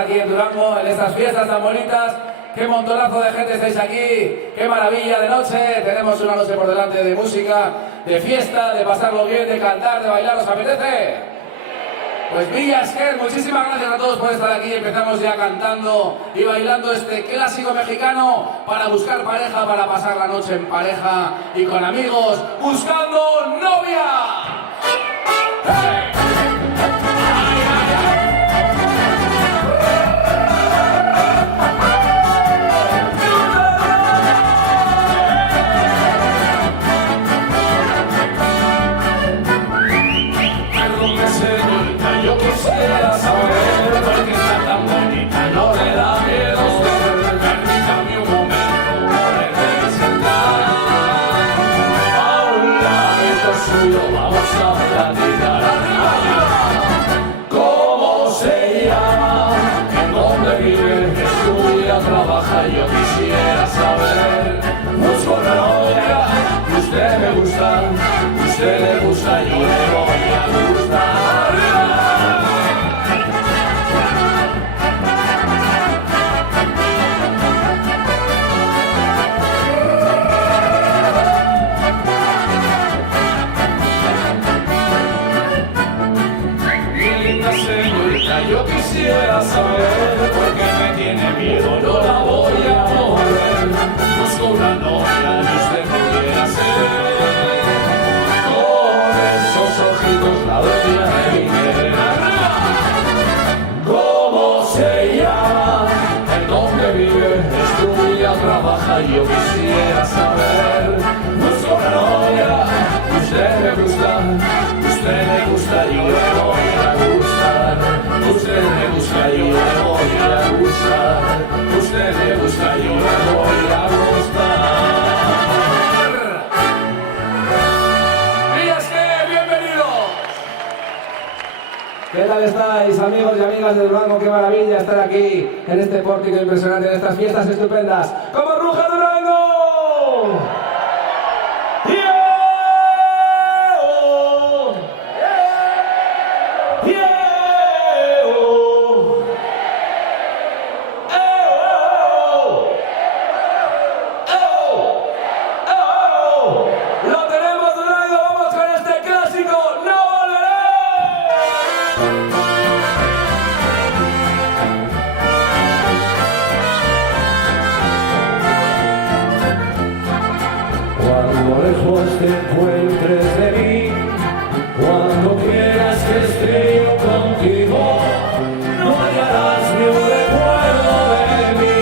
aquí en Durango, en estas fiestas tan bonitas. Qué montonazo de gente estáis aquí, qué maravilla de noche. Tenemos una noche por delante de música, de fiesta, de pasarlo bien, de cantar, de bailar. ¿Os apetece? Pues Villa Esquer, muchísimas gracias a todos por estar aquí. Empezamos ya cantando y bailando este clásico mexicano para buscar pareja, para pasar la noche en pareja y con amigos, buscando novia. ¡Hey! Quisiera saber por qué está tan bonita, no le da miedo ser. Permítame un momento, poder sentar a un ladito suyo, vamos a platicar. ¿Cómo se llama? ¿En dónde vive? ¿Estudia? ¿Trabaja? Yo quisiera saber. Busco una novia, usted me gusta, usted le gusta, yo le voy a gustar. Yo quisiera saber por qué me tiene miedo, no la voy a mover. Busco una novia y usted pudiera ser. Con esos ojitos la dueña de mi querer. ¿Cómo se llama? ¿En dónde vive? Estudia, trabaja, yo quisiera saber. Busco una novia, usted me gusta, usted me gusta, yo le voy a gustar. Usted me gusta, yo le voy a gustar. Usted me gusta, yo le voy a gustar. Villa Esquer, bienvenido. ¿Qué tal estáis, amigos y amigas de Durango? Qué maravilla estar aquí en este pórtico impresionante, en estas fiestas estupendas. ¡Como ruja Durango! ¡Yeah! ¡Yeah! Cuando lejos te encuentres de mí, cuando quieras que esté yo contigo, no hallarás ni un recuerdo de mí,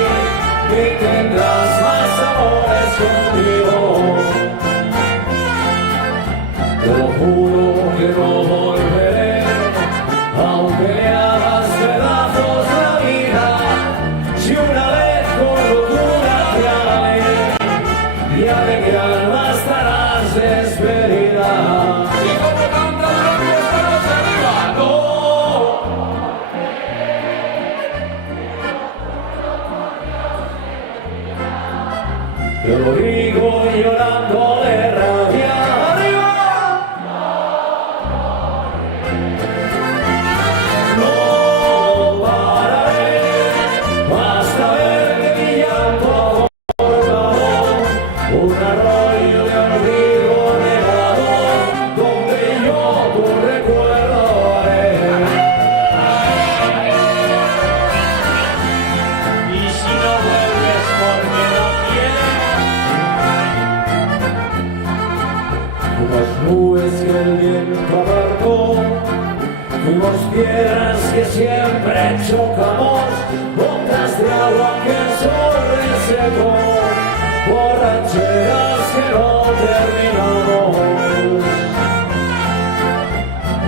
ni tendrás más amores contigo. Te lo juro que no volveré, aunque me hagas pedazos la vida. Si una vez con locura te amé, ya de mi alma estarás despedida. Y como canta Durango esta noche arriba. No. Te lo digo llorando de rabia. ¡Arriba! No pararé hasta ver que mi llanto un arroyo de olvido negado, donde yo tu recuerdo haré. Y si no vuelves porque no quieres, unas nubes que el viento apartó, fuimos piedras que siempre chocamos, gotas de agua que el sol resecó, borracheras que no terminamos.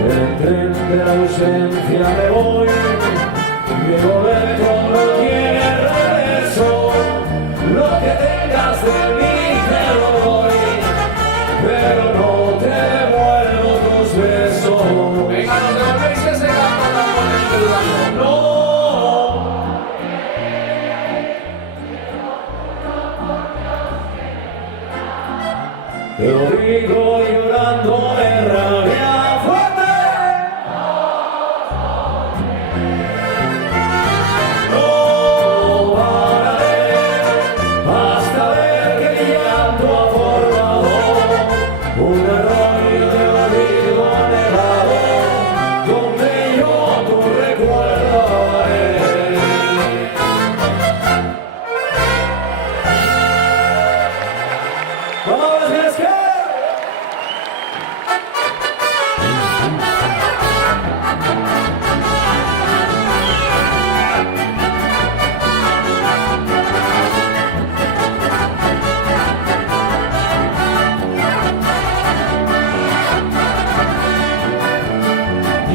En el tren de la ausencia me voy, mi boleto no tiene regreso. Lo que tengas de mí te lo doy, pero no te devuelvo tus besos. Venga, nos devolvéis ese canto tan bonito de Durango. No. Te lo digo llorando de rabia fuerte. ¡Vamos, Viesca!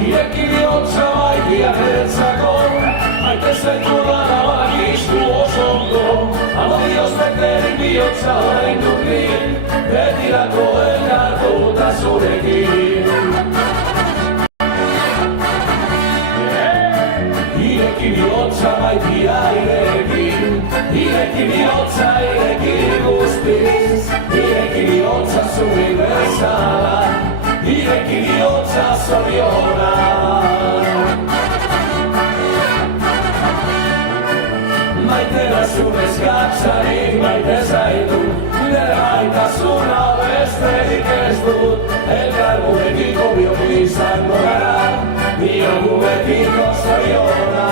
Ireki bihotza maitiak etzako, maite zaituda nabakizu oso ondo. Amodioz beterik bihotza orain dukrin, betirako elkartuta zurekin. Ireki bihotza maitia irekin, ireki bihotza ireki guztiz, ireki bihotza zuri bezala, ireki bihotza zoriona. Maite da zure eskatzarik maite zaitu, nire maitasuna besterik ez dut, elkar gurekiko bioki izango gara, biogu betiko zoriona.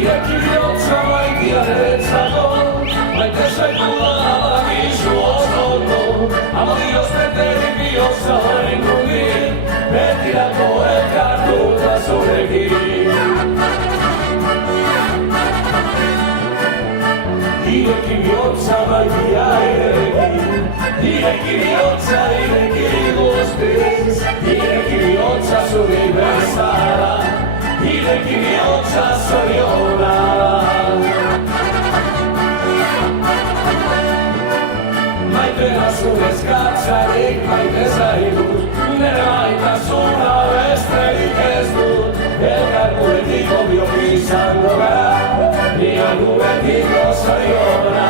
Ireki bihotza maitia etzako, maite zaituda nabakizu oso ondo. Amodioz beterik bihotza orain dukrin, betirako elkartuta zurekin. Ireki bihotza maitia irekin, ireki bihotza ireki guztiz, ireki bihotza zuri bezala, ireki bihotza zoriona. Maite da zure eskatzarik maite zaitut, nire maitasuna besterik ez dut, elkar gurekiko bioki izango gara, biogu betiko zoriona.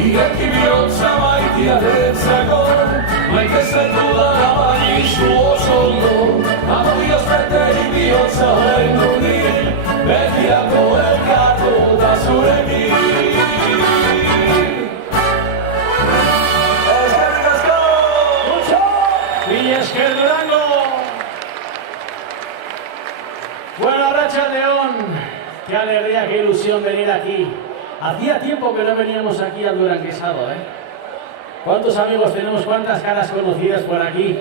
Ireki bihotza maitia etzako, maite zaituda nabakizu oso ondo. Amodioz beterik bihotza orain dukrin, betirako elkartuta zurekin. Eskerrik asko! Mila esker Durango. Bueno, arratsaldeon. Qué alegría, qué ilusión venir aquí. Hacía tiempo que no veníamos aquí al Duranguesado, ¿eh? ¿Cuántos amigos tenemos, cuántas caras conocidas por aquí?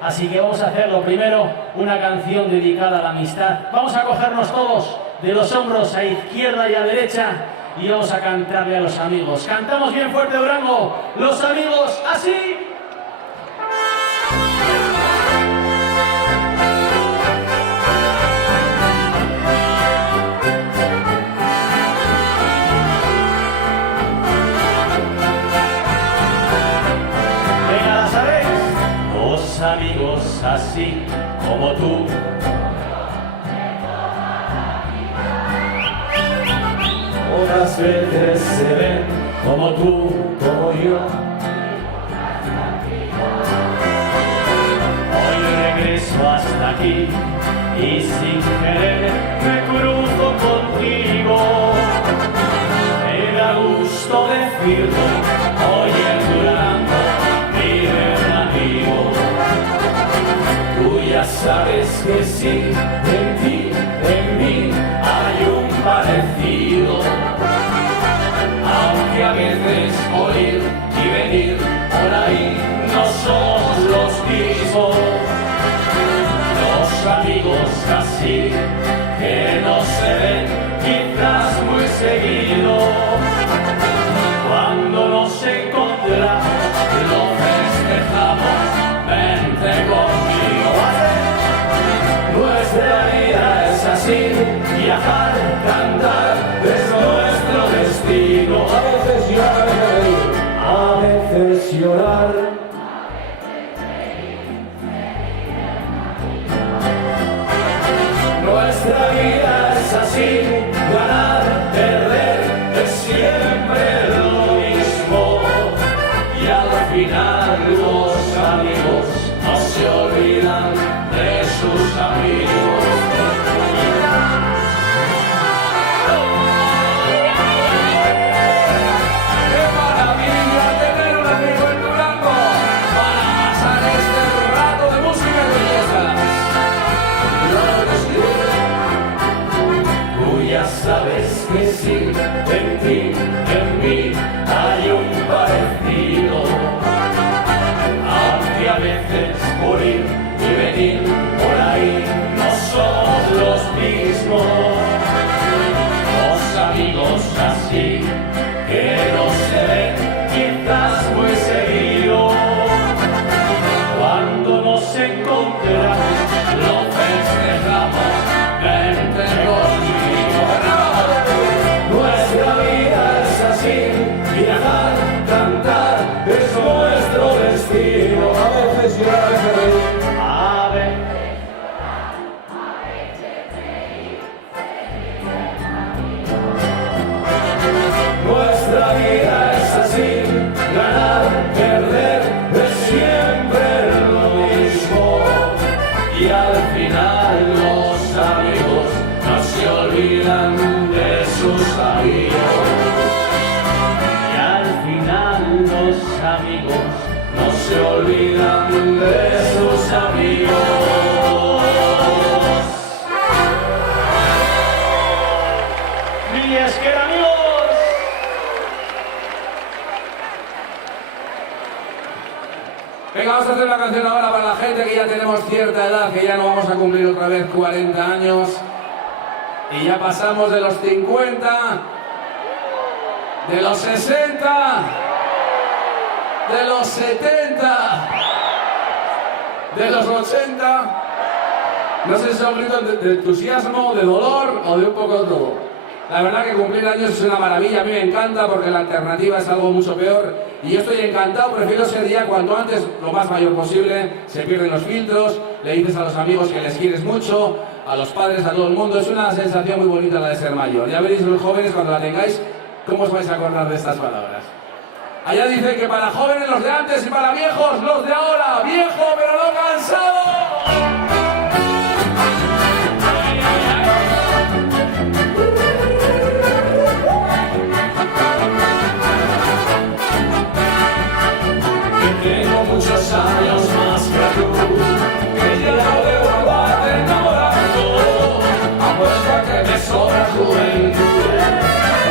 Así que vamos a hacerlo. Primero, una canción dedicada a la amistad. Vamos a cogernos todos de los hombros a izquierda y a derecha y vamos a cantarle a los amigos. Cantamos bien fuerte, Durango. Los amigos, así. Amigos así como tú, otras veces se ven como tú, como yo. Hoy regreso hasta aquí y sin querer me cruzo contigo. Me da gusto decirlo, hoy en Durango vive un amigo. Tú ya sabes que sí, en ti, en mí hay un parecido. Aunque a veces oír y venir por ahí no somos los mismos. Los amigos así que no se ven quizás muy seguido. Cuando nos encontramos lo festejamos, vente conmigo. Nuestra vida es así, viajar, cantar es nuestro destino. A veces llorar, A veces llorar. Nuestra vida es así. mismo. Los amigos así que no se ven quizás muy seguido. Cuando nos encontramos lo festejamos, vente conmigo. Nuestra vida es así, viajar, cantar, es nuestro destino. A veces llorar es reír. A ver. Nuestra vida es así, ganar, perder, es siempre lo mismo. Y al final los amigos no se olvidan de sus amigos. Y al final los amigos no se olvidan de sus amigos. Y es que amigos. Venga, vamos a hacer una canción ahora para la gente que ya tenemos cierta edad, que ya no vamos a cumplir otra vez 40 años. Y ya pasamos de los 50, de los 60, de los 70, de los 80. No sé si son gritos de entusiasmo, de dolor o de un poco de todo. La verdad que cumplir años es una maravilla, a mí me encanta porque la alternativa es algo mucho peor y yo estoy encantado, prefiero ser ya cuanto antes, lo más mayor posible, se pierden los filtros, le dices a los amigos que les quieres mucho, a los padres, a todo el mundo, es una sensación muy bonita la de ser mayor. Ya veréis los jóvenes cuando la tengáis, cómo os vais a acordar de estas palabras. Allá dice que para jóvenes los de antes y para viejos los de ahora, viejo pero no cansado. Tengo muchos años más que tú, que ya no debo andarte enamorando. Apuesto a que me sobra juventud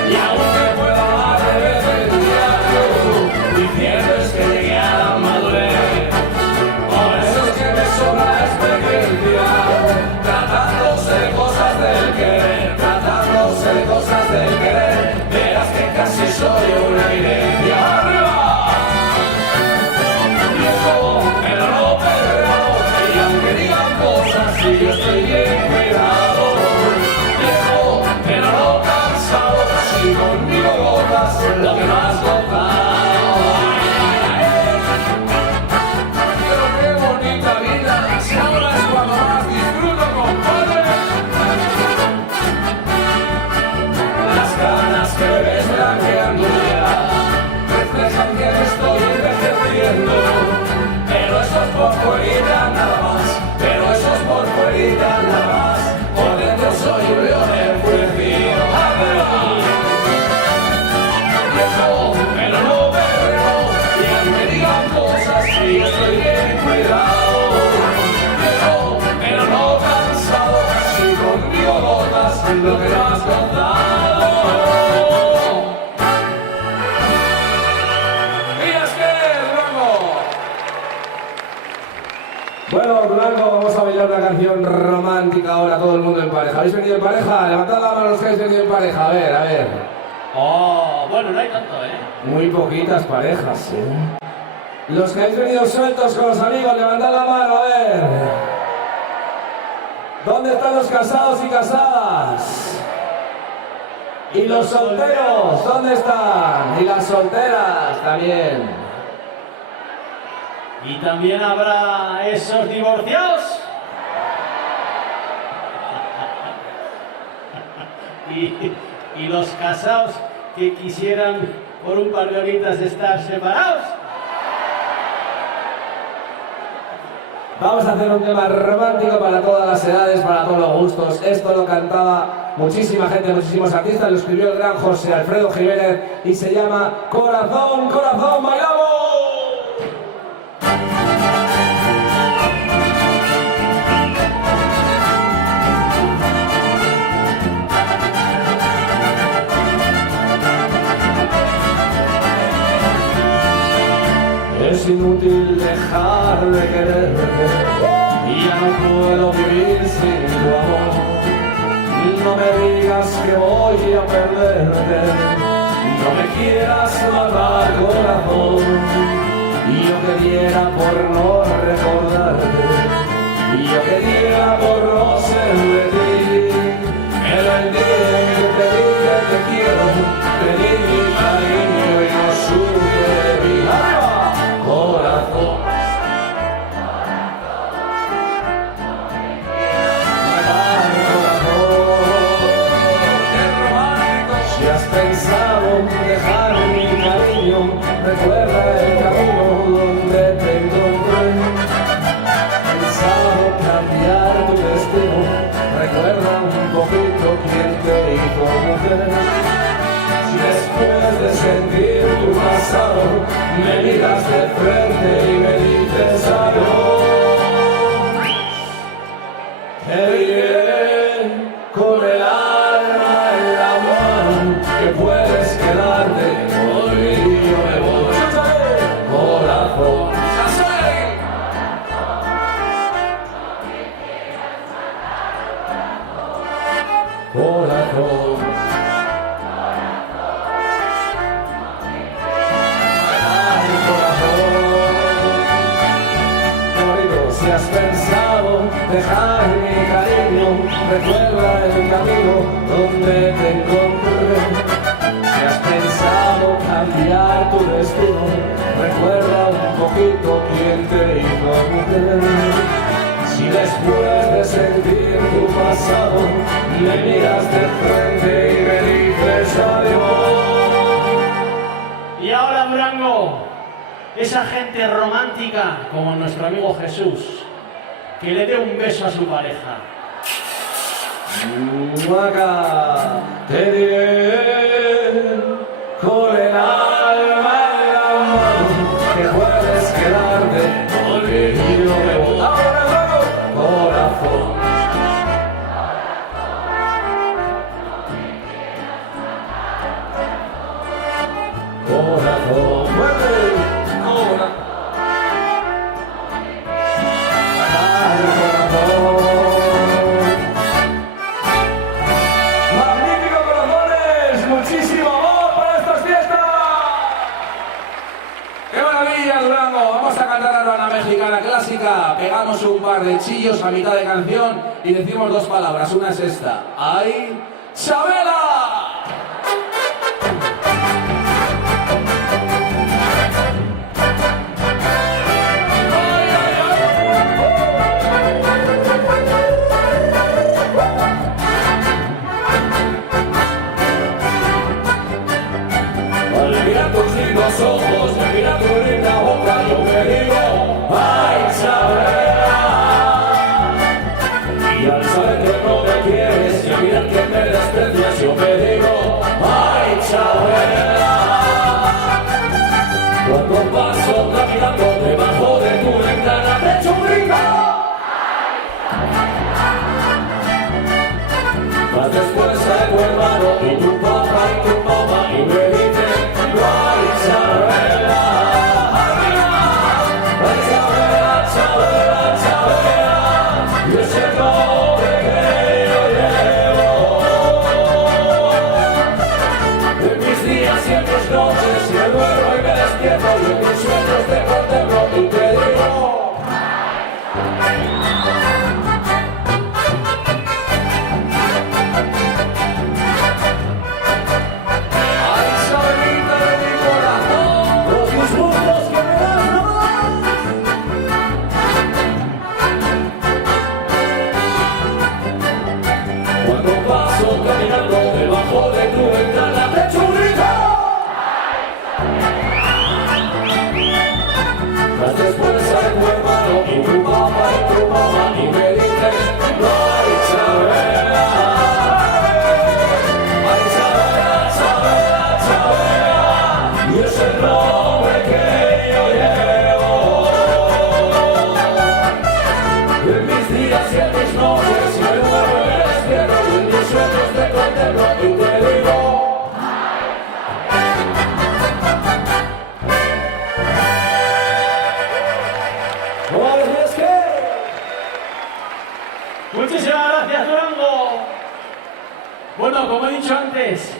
y aunque pueda hablar de vez en diario, diciendo es que llegué a la madurez. Por eso es que me sobra experiencia, tratándose de cosas del querer, tratándose de cosas del querer. Verás que casi soy una evidencia. ¡Arriba! Pero no perreo, y aunque digan cosas, y yo estoy bien cuidado. Viejo, pero no cansado, si conmigo gozas lo que no has gozado. Pero qué bonita vida, si ahora es cuando más disfruto, compadre. Las ganas que me ves blanqueando ya reflejan que me estoy envejeciendo. Pero eso es por fuera nada más, pero eso es por fuera nada más. Por dentro soy un león enfurecido. Viejo, pero no perreo, y aunque digan cosas, sí estoy bien cuidado. Viejo, pero no cansado, si conmigo gozas lo que no has gozado. Bueno, Durango, vamos a bailar una canción romántica ahora, todo el mundo en pareja. ¿Habéis venido en pareja? Levantad la mano los que habéis venido en pareja. A ver, a ver. Oh, bueno, no hay tanto, ¿eh? Muy poquitas parejas, ¿eh? Los que habéis venido sueltos con los amigos, levantad la mano, a ver. ¿Dónde están los casados y casadas? ¿Y los solteros? ¿Dónde están? ¿Y las solteras también? Y también habrá esos divorciados. y los casados que quisieran por un par de horitas estar separados. Vamos a hacer un tema romántico para todas las edades, para todos los gustos. Esto lo cantaba muchísima gente, muchísimos artistas. Lo escribió el gran José Alfredo Jiménez y se llama Corazón, Corazón, bailamos. Es inútil dejar de quererte y ya no puedo vivir sin tu amor. que voy a perderte. No me quieras matar, corazón, y yo que diera por no recordarte, y yo que diera por no ser de ti. Pero el día en que te dije te quiero, te di mi cariño y no supe de mí. ¡Arriba! Corazón. Si has pensado dejar mi cariño, recuerda el camino donde te encontré. Pensado cambiar tu destino, recuerda un poquito quién te hizo mujer. Si después de sentir tu pasado, me miras de frente y me dices adiós, te diré con el alma en la mano que puedes quedarte conmigo y yo me voy. Corazón. Corazón. Ay, corazón. Si has pensado dejar mi cariño, recuerda el camino donde te encontré. Si has pensado cambiar tu destino, recuerda un poquito quién te hizo mujer. Si después de sentir tu pasado, me miras de frente y me dices adiós. Y ahora, Durango, esa gente romántica como nuestro amigo Jesús, que le dé un beso a su pareja. Acá te diré con el alma en la mano que puedes quedarte conmigo y yo me voy. Ahora luego, corazón. Corazón, muerde, corazón. Ay, corazón. Magnífico, corazones, muchísimo amor para estas fiestas. ¡Qué maravilla, Durango! Vamos a cantar ahora una mexicana clásica. Pegamos un par de chillos a mitad de canción y decimos dos palabras. Una es esta. ¡Ay, Chabela! Al mirar tus lindos ojos, al mirar tu linda boca, yo me digo, ay, Chabela. Y al saber que no me quieres, y al mirar que me desprecias, yo me digo, ay, Chabela. Cuando paso caminando debajo de tu ventana, te echo un grito. Mas después sale tu hermano y tu papá y tu mamá y me dicen, ay, Chabela, ay, Chabela, Chabela, Chabela, y ese nombre que yo llevo. En mis días y en mis noches, y me duermo y me despierto, y en mis sueños te contemplo y te digo, ¡Ay, Chabelita de mi corazón! los disgustos que me das, no. Cuando paso caminando debajo de tu ventana, te echo un grito. Mas después sale tu hermano y tu papá y tu mamá y me dicen, ay, Chabela, ay, Chabela, Chabela, Chabela, y es el nombre que yo llevo. En mis días y en mis noches, y me duermo y me despierto, y en mis sueños te contemplo y te digo, ¿cómo decías que? Muchísimas gracias, Durango. Bueno, como he dicho antes,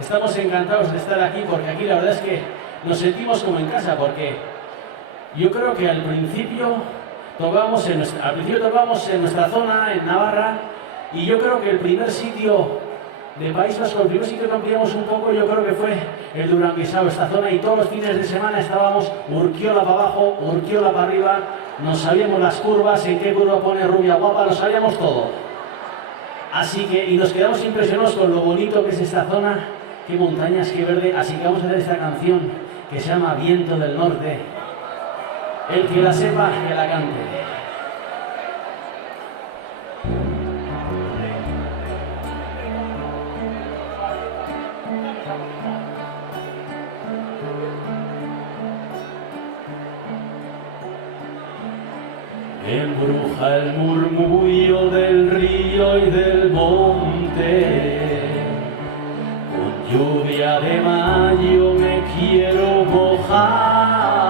estamos encantados de estar aquí porque aquí la verdad es que nos sentimos como en casa porque yo creo que al principio tocábamos en nuestra zona, en Navarra, y yo creo que el primer sitio de País Vasco, el primer sitio que ampliamos un poco, yo creo que fue el Duranguesao, esta zona, y todos los fines de semana estábamos Urquiola para abajo, Urquiola para arriba, nos sabíamos las curvas, en qué curva pone rubia guapa, lo sabíamos todo. Así que, y nos quedamos impresionados con lo bonito que es esta zona, qué montañas, qué verde, así que vamos a hacer esta canción que se llama Viento del Norte. El que la sepa, que la cante. Embruja el murmullo del río y del monte. Con lluvia de mayo me quiero mojar.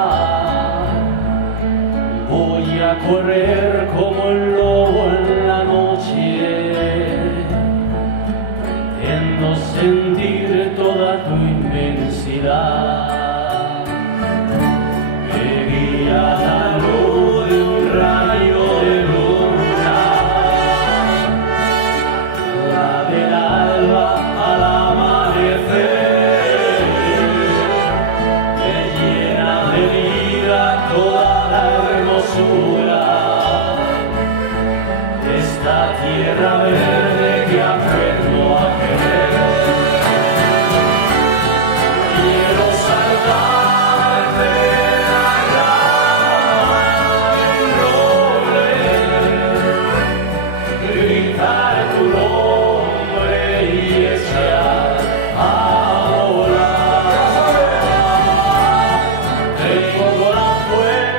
Voy a correr como el lobo en la noche. Pretendo sentir toda tu inmensidad. Me guía la luz de un rayo de luna, la del alba al amanecer, me llena de vida toda la hermosura de esta tierra verde que aprendo a querer. Quiero saltar de la gritar tu nombre y echar a volar. Tengo la fuerza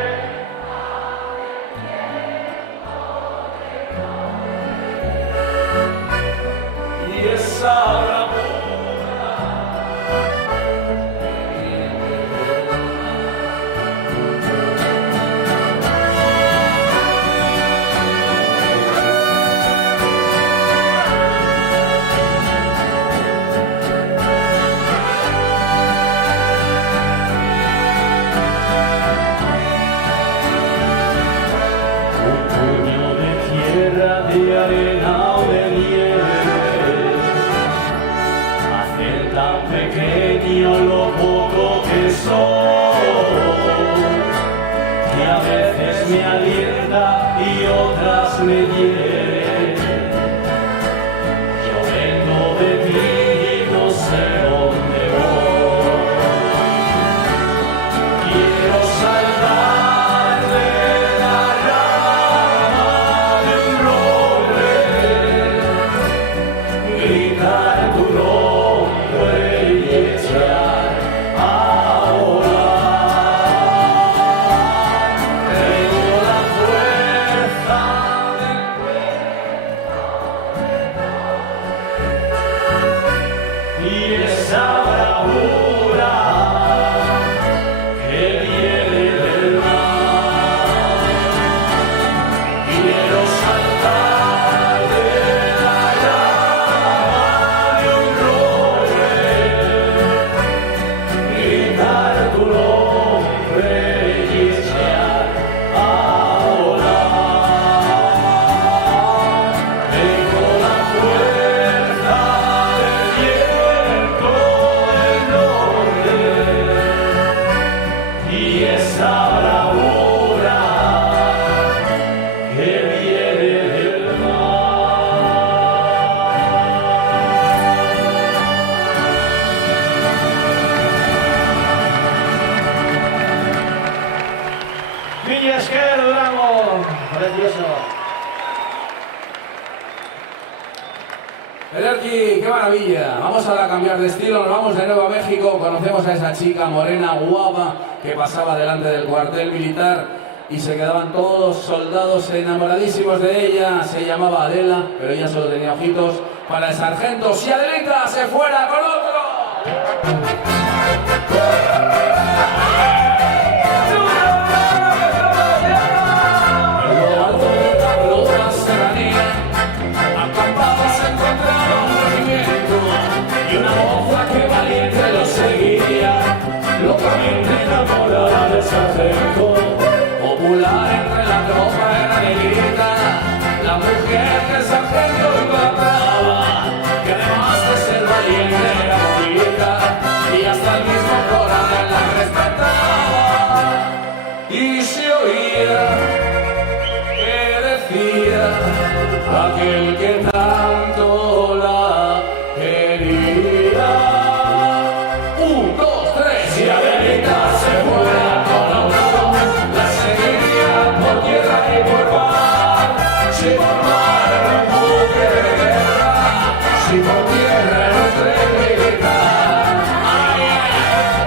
y esa de arena o de nieve, hacen tan pequeño lo poco que soy, que a veces me alienta y otras me hiere. Yo vengo de ti y no sé dónde voy. Quiero saltar de la gritar tu nombre y echar a volar. Tengo la fuerza del cuerpo y esa bravura que viene del mar. Quiero saltar de la gritar tu nombre y echar a volar. Tengo la fuerza del viento del norte y esa bravura que viene del Villa Esquer, Durango, precioso. Ederki, qué maravilla. Vamos ahora a cambiar de estilo, nos vamos de nuevo a México, conocemos a esa chica morena, guapa, que pasaba delante del cuartel militar y se quedaban todos los soldados enamoradísimos de ella. Se llamaba Adela, pero ella solo tenía ojitos para el sargento. Si Adelita se fuera con otro. En lo alto de la ruta serranía, acampados encontraron un regimiento. aquel que tanto la quería. 1, 2, 3. Si Adelita se fuera con Lautaro, la seguiría por tierra y por mar. Si por mar era un buque de guerra, si por tierra era un tren militar. Ay, ay,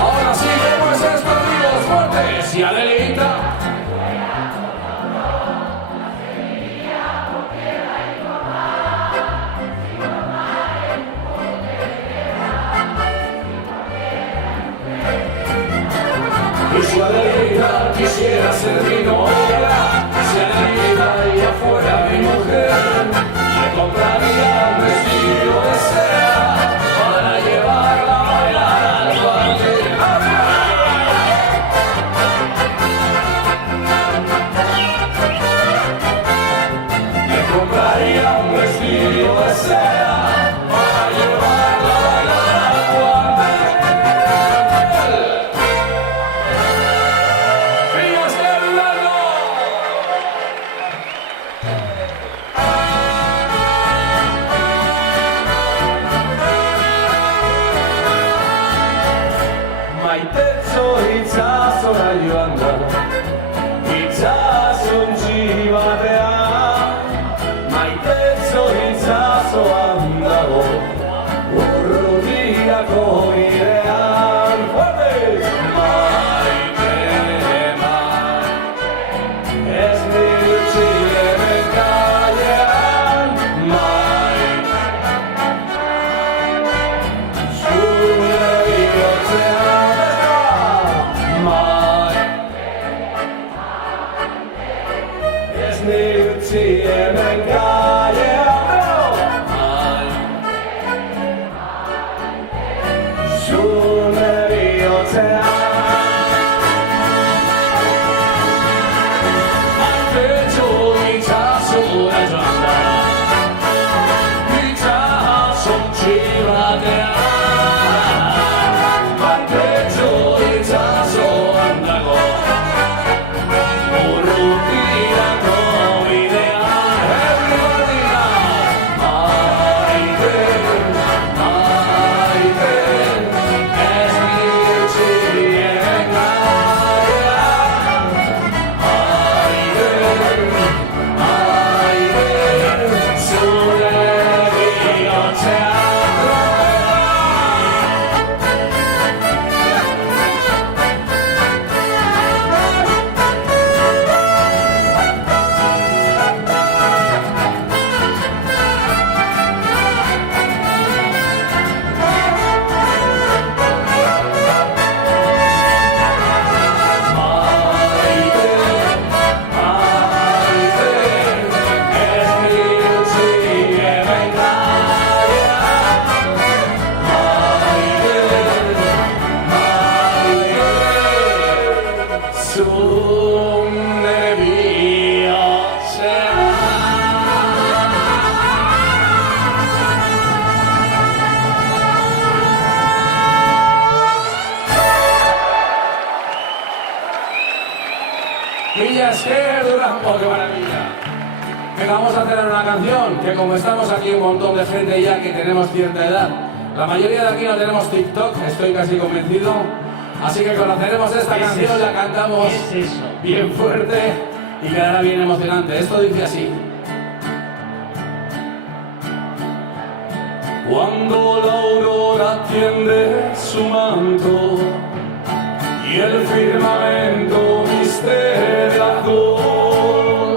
Ahora sí, ¿cómo es esto, amigos? Fuerte. si Adelita. Y si Adelita quisiera ser mi novia, si Adelita ella fuera mi mujer, le compraría un vestido de seda para llevarla a bailar al parque. Le compraría un vestido de seda para llevarla a bailar al cuartel. ¡Villas del Blanco! Maitetxo itsasora joan da, itsasontzi batean. Maitetxo itsasoan dago, urrutiako bidean. Fuerte! Maite, ez nirutzi hemen kalean. Maite, zure bihotzean ez nirutzi hemen kalean. Zure bihotzean. Maitetxo itsasora joan da, itsasontzi batean. Maitetxo itsasoan dago, urrutirako bidean. Everybody now! Maite, maite, ez nirutzi hemen kalean. Maite, maite, zure bihotzean. Maite, maite, ez nirutzi hemen kalean. Maite, maite, zure bihotzean. Villas del Durango, qué maravilla. Venga, vamos a hacer una canción que como estamos aquí un montón de gente ya que tenemos cierta edad, la mayoría de aquí no tenemos TikTok, estoy casi convencido, así que conoceremos esta canción, la cantamos ¿Qué es eso? bien fuerte y quedará bien emocionante. Esto dice así. Cuando la aurora tiende su manto y el firmamento viste de azul,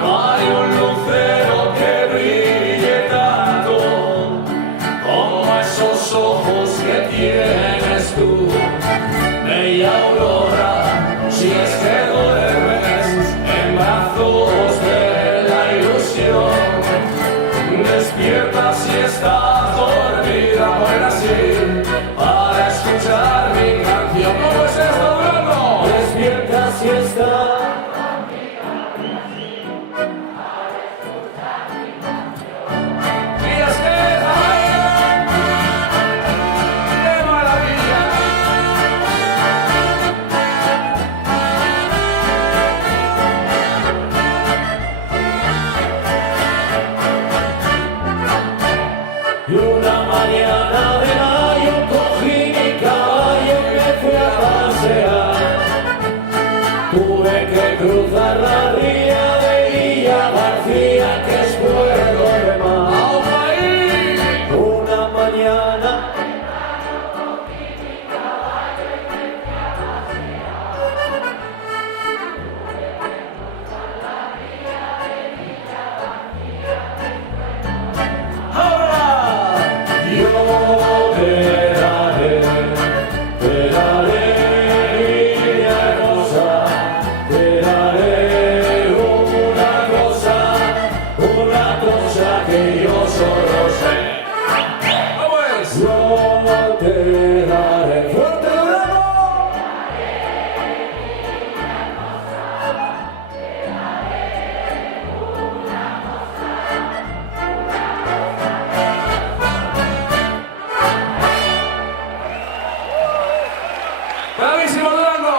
no hay un lucero que brille tanto como esos ojos que tienes tú. Bella aurora, si es que duermes en brazos de la ilusión, despierta si estás dormida, muera así, para escuchar ¡Bravísimo Durango!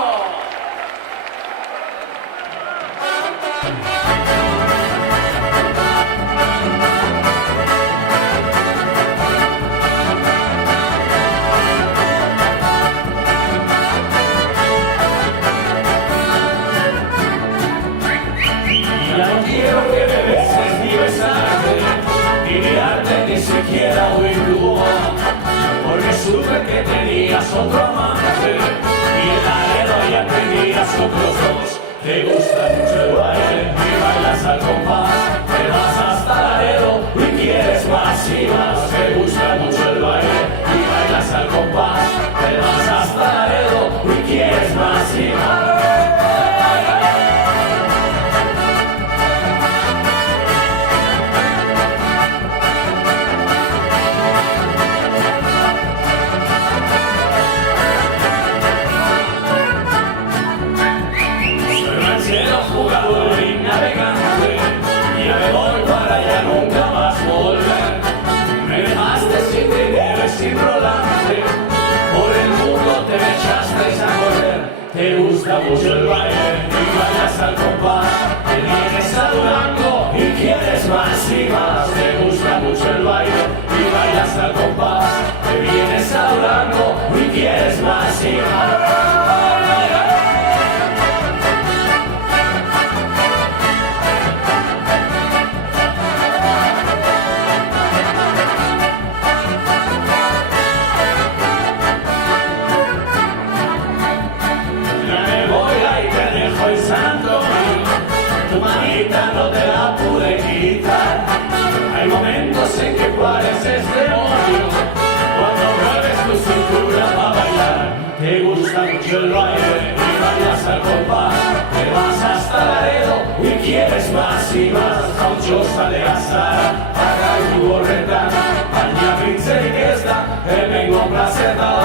Ya no quiero que me beses ni besarte, ni mirarte ni siquiera oír tu voz, porque supe que tenías otro amante y en la arena ya tenías otros dos. Te gusta mucho el baile y bailas al compás, te vas hasta Laredo y quieres más y más. Te gusta mucho el baile y bailas al compás, te vas hasta Laredo y quieres más y más. Jugador y navegante, ya me voy para allá nunca más volver. Me dejaste sin dinero y sin rolante, por el mundo te me echaste a correr. Te gusta mucho el baile y bailas al compás, te vienes a Durango y quieres más y más. Te gusta mucho el baile y bailas al compás, te vienes a Durango y quieres más y más. No te la pude quitar. Hay momentos en que pareces demonio cuando mueves tu cintura para bailar. Te gusta mucho el baile y bailas al compás, te vas hasta Laredo y quieres más y más. Mucho sale a Sara, paga y tu borreta, baina pintzerik ez da, hemengo plazetan.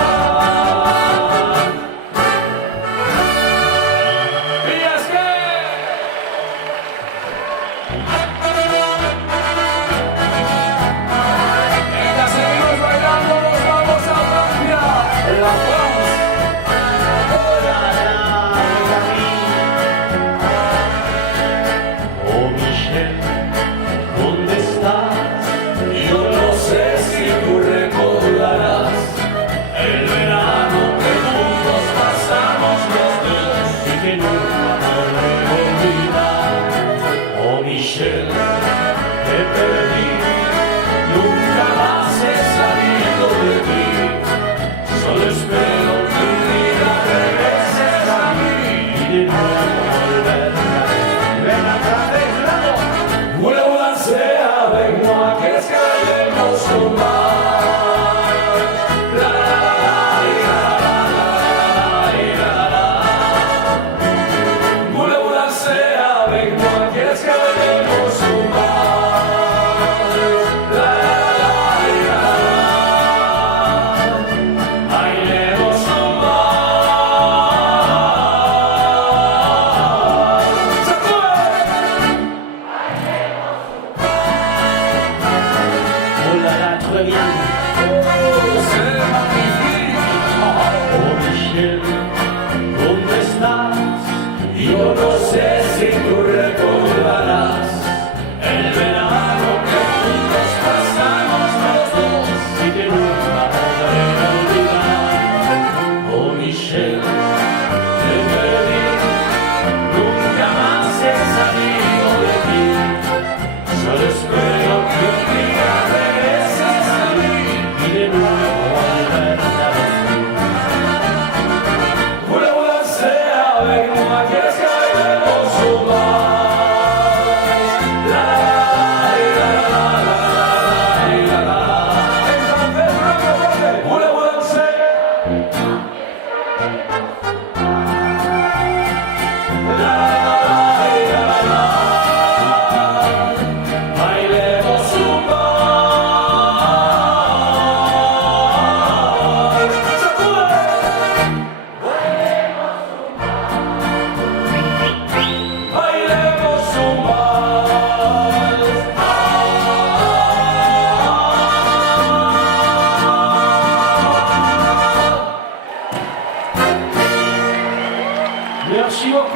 Merci beaucoup.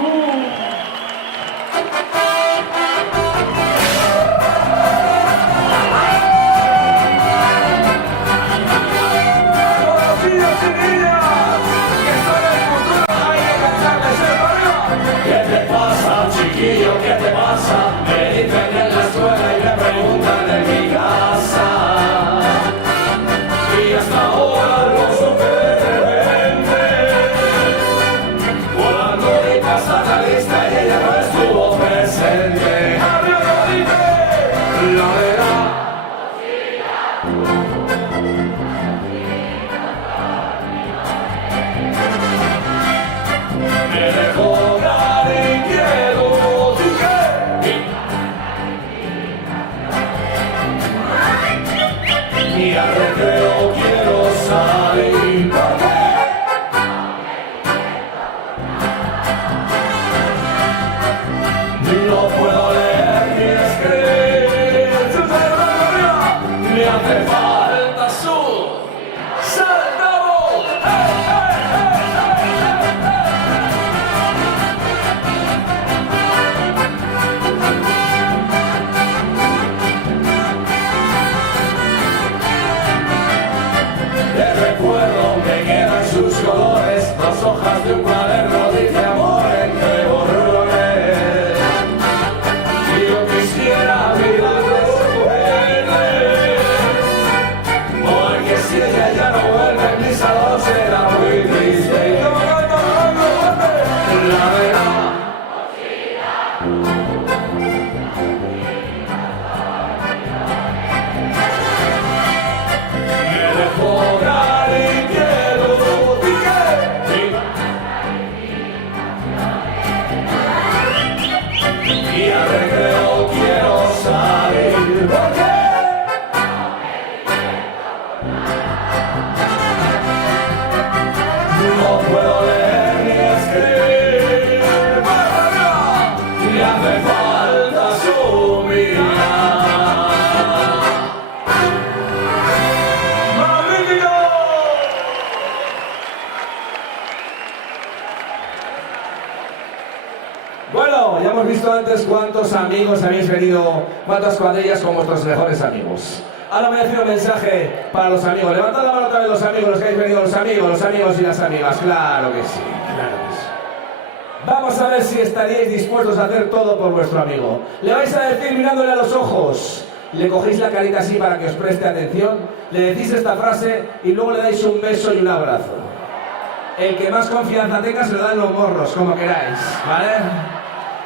Chiquillo, ¿qué te pasa? Me dicen en la escuela y me preguntan en mi casa. Y hasta ahora lo supe de repente. Volando y pasa la lista y ella no estuvo presente. ¡Arriba, dice! La verá. Me dejó dar inquieto. Y al recreo quiero salir. ¿Por qué? No puedo leer ni escribir. Me hace falta su saltamos. ¡Hey, hey, hey, De recuerdo me quedan sus colores, dos hojas de un cuaderno dice amor entre borrones. Y yo quisiera olvidarles su verde, porque si ella ya no vuelve, mi salón será muy triste. Y como la verá. Me dejó dar inquieto. Y al recreo quiero salir. ¿Por qué? No puedo leer ni escribir. Me hace falta su mirada. ¡Magnífico! Bueno, ya hemos visto antes cuántos amigos habéis venido, cuántas cuadrillas con vuestros mejores amigos. Ahora voy a decir un mensaje para los amigos. Levantad la mano otra vez los amigos, los que habéis venido, los amigos y las amigas. Claro que sí, claro que sí. Vamos a ver si estaríais dispuestos a hacer todo por vuestro amigo. Le vais a decir mirándole a los ojos. Le cogéis la carita así para que os preste atención. Le decís esta frase y luego le dais un beso y un abrazo. El que más confianza tenga se lo dan los morros, como queráis, ¿vale?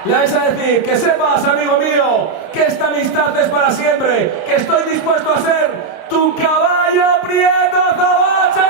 Le vais a decir, que sepas, amigo mío, que esta amistad es para siempre, que estoy dispuesto a ser tu caballo prieto azabache.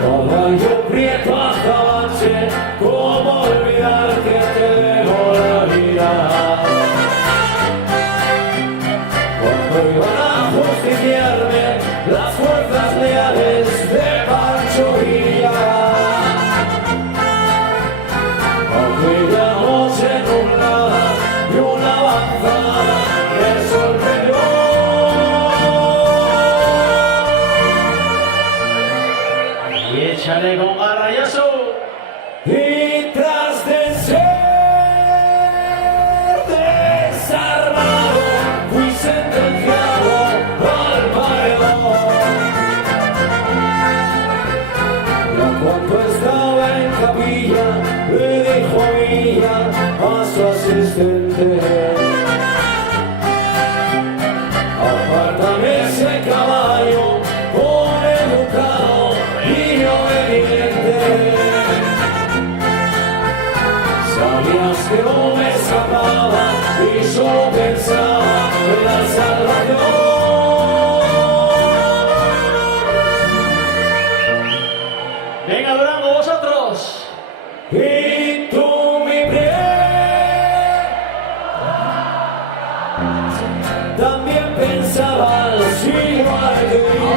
Caballo prieto azabache, ¿cómo olvidar que te debo la vida? Cuando iban a justiciarme las fuerzas leales de Pancho Villa. Aquella noche nublada y una avanzada me sorprendió. Y échale con garra y eso. Y tras de ser desarmado, fui sentenciado al paredón. Y cuando estaba en capilla, le dijo a Villa a su asistente: apártame ese caballo, con educado y obediente. Sabías que no me escapaba y solo pensaba en la salvación. Venga, Durango, vosotros. Y tú, mi bien, también pensabas igual que yo.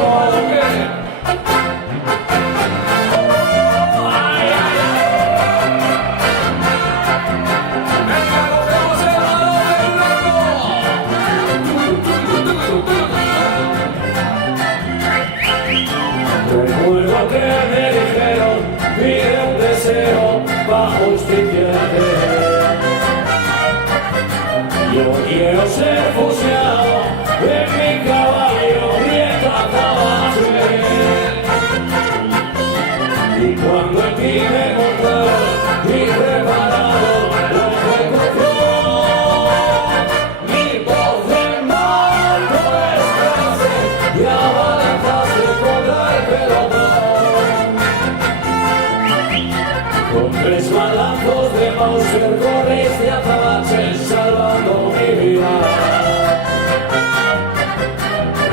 lo que me dijeron, pide un deseo bajo justiciante. Yo quiero ser fusilado en mi caballo bien tratado. Y cuando el pibe montado y preparado lo recogió, mi voz de mal no estrase y abalanzaste contra el pelotón. Con 3 balazos de Mauser corriste a Tabache salvando mi vida.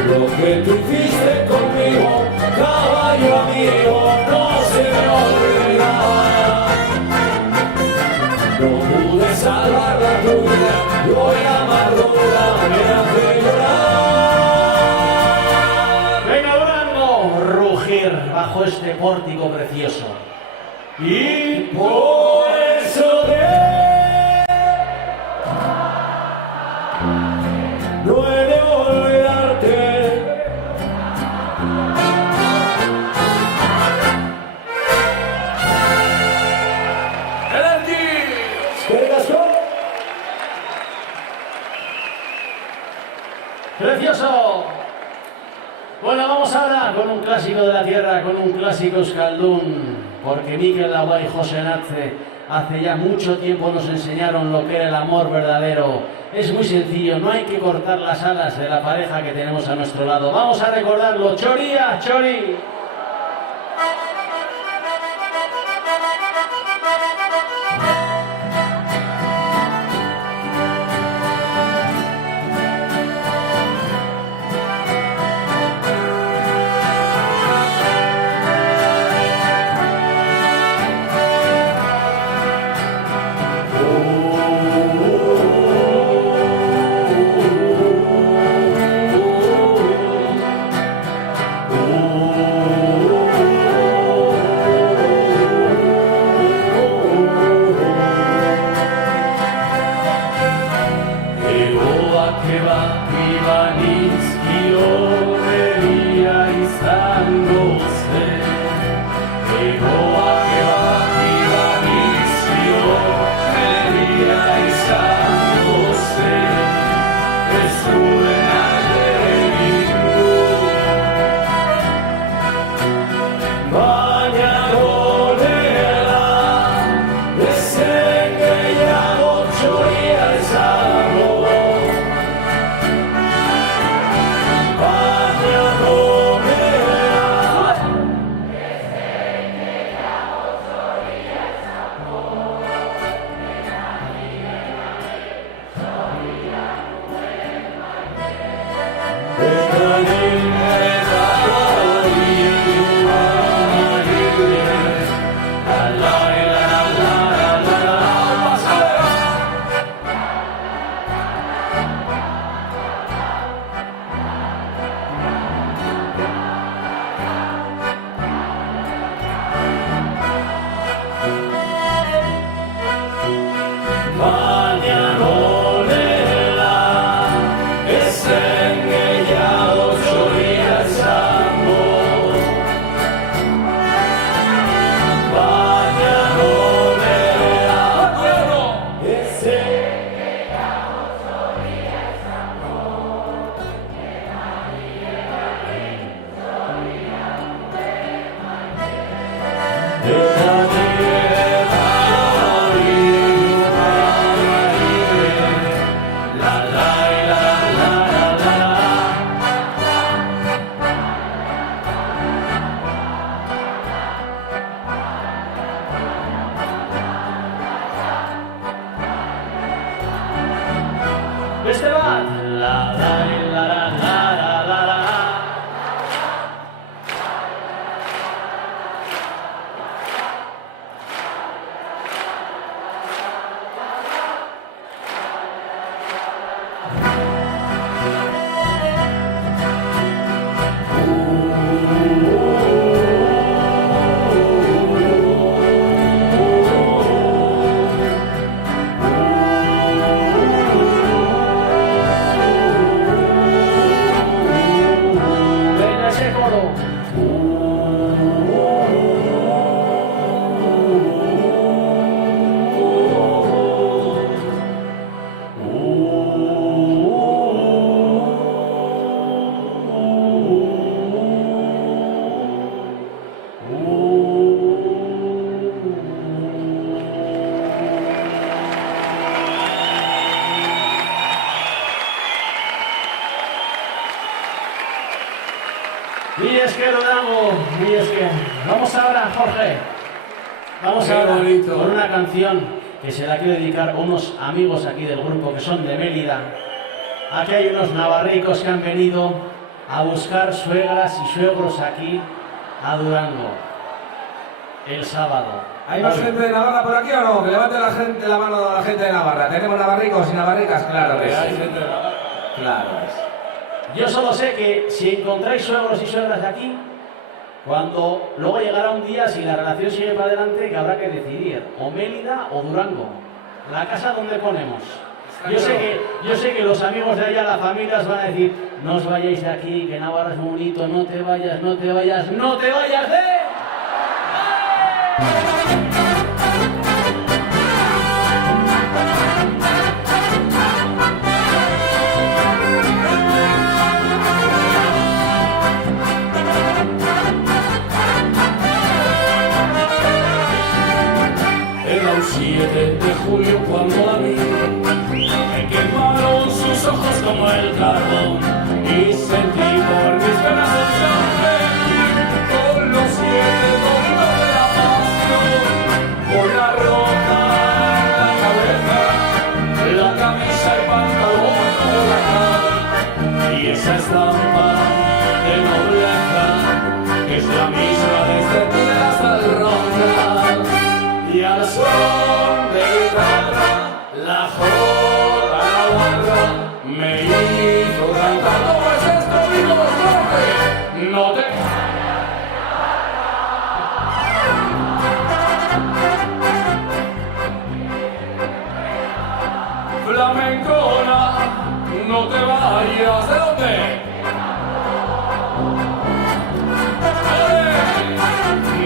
Lo que tú hiciste conmigo, caballo amigo, no se me olvidará. No pude salvar la tuya, y hoy la amargura me hace llorar. Venga, Durango, rugir bajo este pórtico precioso. Y por eso no he de olvidarte. ¡Precioso! Bueno, vamos ahora con un clásico de la tierra, con un clásico euskaldún, porque Mikel Laboa y José Natze hace ya mucho tiempo nos enseñaron lo que era el amor verdadero. Es muy sencillo, no hay que cortar las alas de la pareja que tenemos a nuestro lado. Vamos a recordarlo. ¡Choría, chori! Oh es que vamos ahora, Jorge. Vamos Qué ahora bonito. con una canción que se la quiero dedicar a unos amigos aquí del grupo que son de Mérida. Aquí hay unos navarricos que han venido a buscar suegras y suegros aquí a Durango el sábado. ¿Hay más gente de Navarra por aquí o no? Que levante la mano a la gente de Navarra. ¿Tenemos navarricos y navarricas? Claro que Hay sí. gente de Navarra. Claro que sí. Yo solo sé que si encontráis suegros y suegras de aquí, cuando luego llegará un día, si la relación sigue para adelante, que habrá que decidir, o Mérida o Durango, la casa donde ponemos. Yo sé que los amigos de allá, las familias van a decir, no os vayáis de aquí, que Navarra es muy bonito, no te vayas, no te vayas, no te vayas de... Era un 7 de julio cuando la vi, me quemaron sus ojos como el carbón y sentí por mis venas el sangre con los 7 domingos de la pasión, una roja en la cabeza, la camisa y pantalón colorada y esa estampa de nobleza que es la misma desde Tudela hasta el Ronda. Y al son de guitarra, la joda navarra me hizo cantar. ¿Cómo es esto, amigos? ¡Norte! No te... Flamencona, no te vayas. ¿De dónde?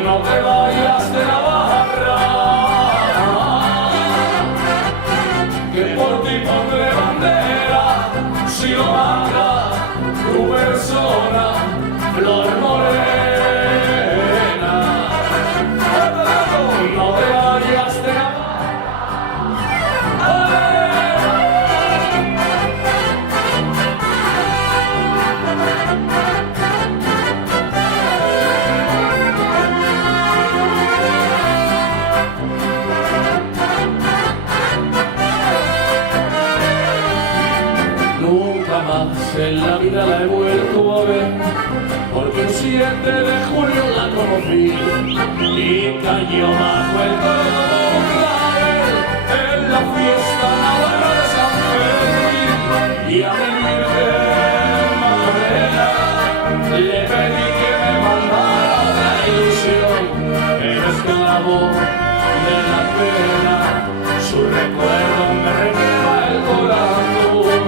No te vayas de Navarra, que por ti pondré bandera, si lo manda tu persona, flor morena. No te vayas de Navarra. Nunca más en la vida la he vuelto a ver, porque un 7 de julio la conocí y cayó bajo el todo clavel en la fiesta navarra de San Fermín. Y a mi Virgen Madre le pedí que me mandara la ilusión, pero esclavo de la pena, su recuerdo me requema el corazón.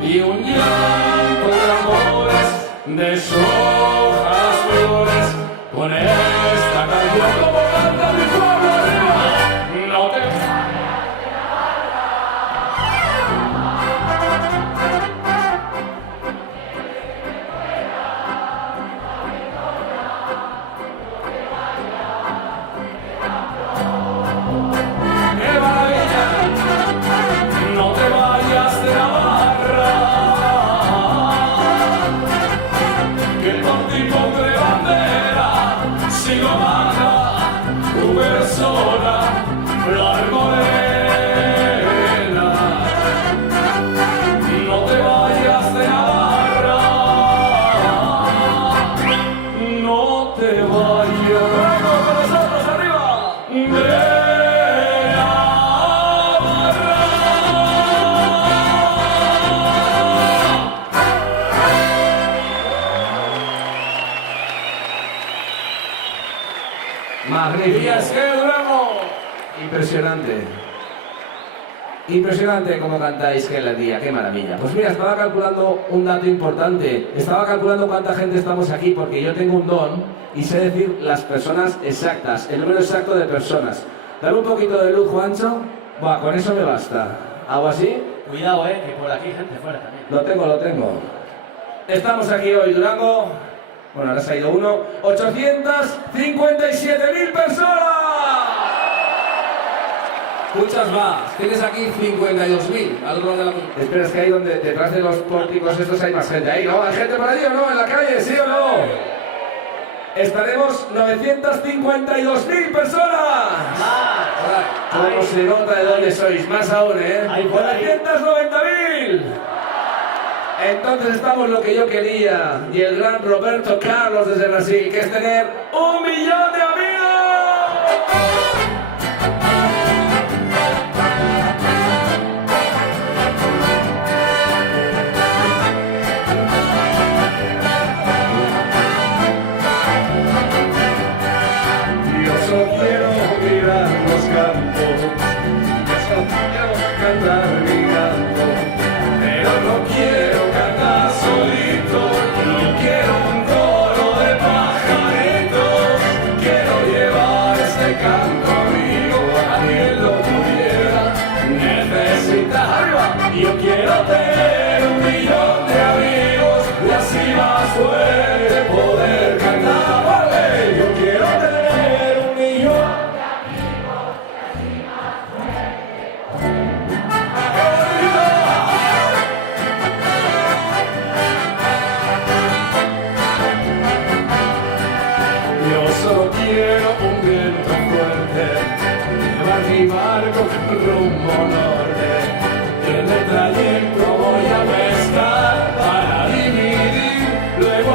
Y un llanto de amores deshoja las flores con esta canción como canta mi pueblo arriba. No te... ¡Qué maravilla! No te vayas de Navarra, que por ti pondré bandera, si lo manda tu persona, flor morena. No te vayas de Navarra, no te vayas. ¡Vamos con nosotros arriba! De Magnífico. Y es que Durango. Impresionante. Impresionante cómo cantáis, qué alegría, qué maravilla. Pues mira, estaba calculando un dato importante. Estaba calculando cuánta gente estamos aquí, porque yo tengo un don y sé decir las personas exactas, el número exacto de personas. Dame un poquito de luz, Juancho. Buah, con eso me basta. ¿Hago así? Cuidado, que por aquí hay gente fuera también. Lo tengo. Estamos aquí hoy, Durango. Bueno, ahora se ha ido uno. 857.000 personas. Muchas más. Tienes aquí 52.000 al otro lado de la música. Espera, es que ahí donde detrás de los pórticos estos hay más gente. Ahí, ¿no? ¿Hay gente por allí o no? ¿En la calle? ¿Sí o no? estaremos 952.000 personas. ¿Cómo se nota de dónde sois? Más aún, ¿eh? 990.000. Entonces estamos lo que yo quería y el gran Roberto Carlos desde Brasil, que es tener 1 millón de amigos. Yo solo quiero mirar los campos, yo solo quiero cantar mi canto, pero no quiero cantar solito, no quiero un coro de pajaritos, quiero llevar este canto amigo a quien lo pudiera necesitar. Yo quiero tener 1 millón de amigos y así más fuerte poder cantar. ¡Vale! Yo quiero tener 1 millón. Yo solo quiero un viento fuerte, llevar mi barco con rumbo norte. En el trayecto voy a pescar para dividir, luego a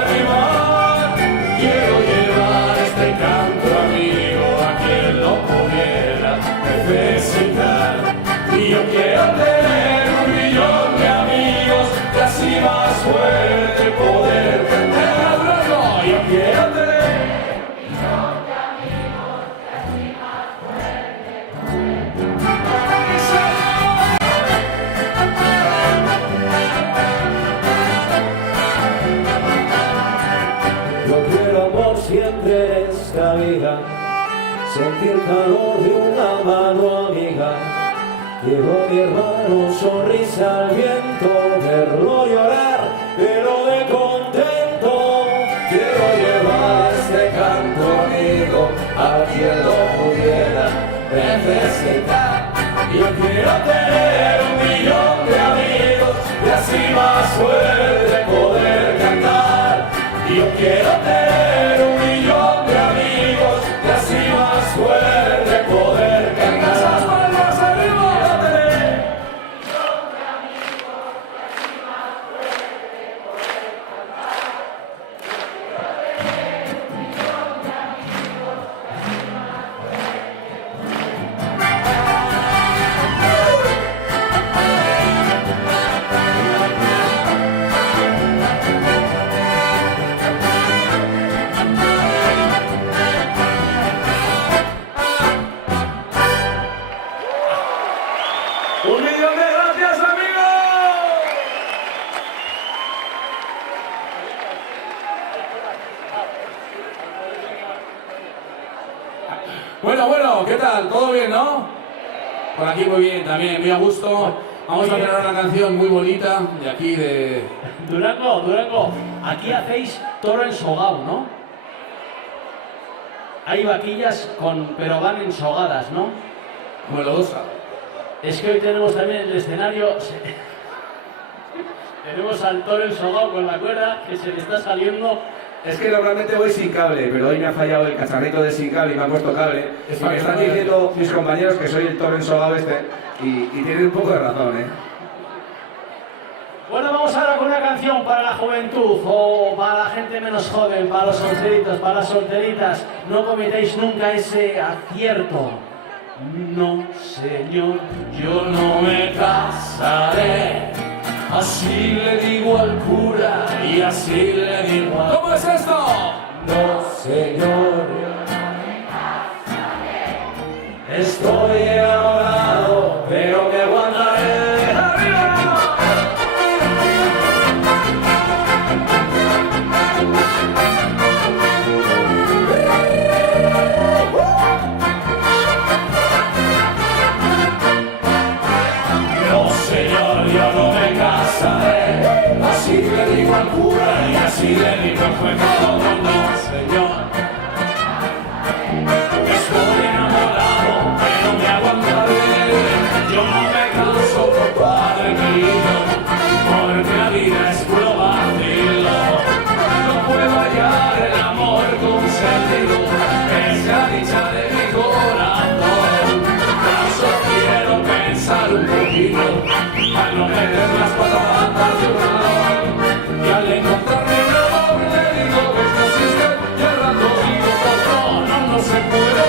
derribar. Quiero llevar este canto amigo a quien lo pudiera necesitar. Y yo quiero tener 1 millón de amigos y así más fuerte poder cantar. Yo quiero tener Yo quiero amor siempre en esta vida, sentir calor de una mano amiga. Quiero mi hermano, sonrisa al viento, verlo llorar, pero de contento. Quiero llevar este canto amigo a quien lo pudiera necesitar. Yo quiero tener 1 millón de amigos y así más fuerte poder cantar. Yo quiero tener 1 millón de amigos y así más fuerte poder cantar. ¡Las palmas arriba! Bueno, ¿qué tal? ¿Todo bien, no? Por aquí muy bien, también, muy a gusto. Vamos a hacer una canción muy bonita de aquí de... Durango, aquí hacéis toro ensogado, ¿no? Hay vaquillas pero van ensogadas, ¿no? Melodosa. Es que hoy tenemos también el escenario... Tenemos al toro ensogado con la cuerda que se le está saliendo. Es que normalmente voy sin cable, pero hoy me ha fallado el cacharrito de sin cable y me han puesto cable. Y me están diciendo mis compañeros que soy el toro ensogado y tienen un poco de razón, ¿eh? Bueno, vamos ahora con una canción para la juventud o para la gente menos joven, para los solteritos, para las solteritas. No cometéis nunca ese acierto. No, señor, yo no me casaré. Así le digo al cura y así le digo al... ¿Cómo es esto? No, señor, estoy enamorado, pero me aguantaré. No, señor, yo no me casaré. Así le digo al cura y así le digo al juez. No, señor, estoy enamorado, pero sentido, es la dicha de mi corazón. Tan solo quiero pensar un poquito, al no meter las cuatro patas de un alón. Y al encontrarme mi amor le digo que no existe, y al rato digo, no se puede.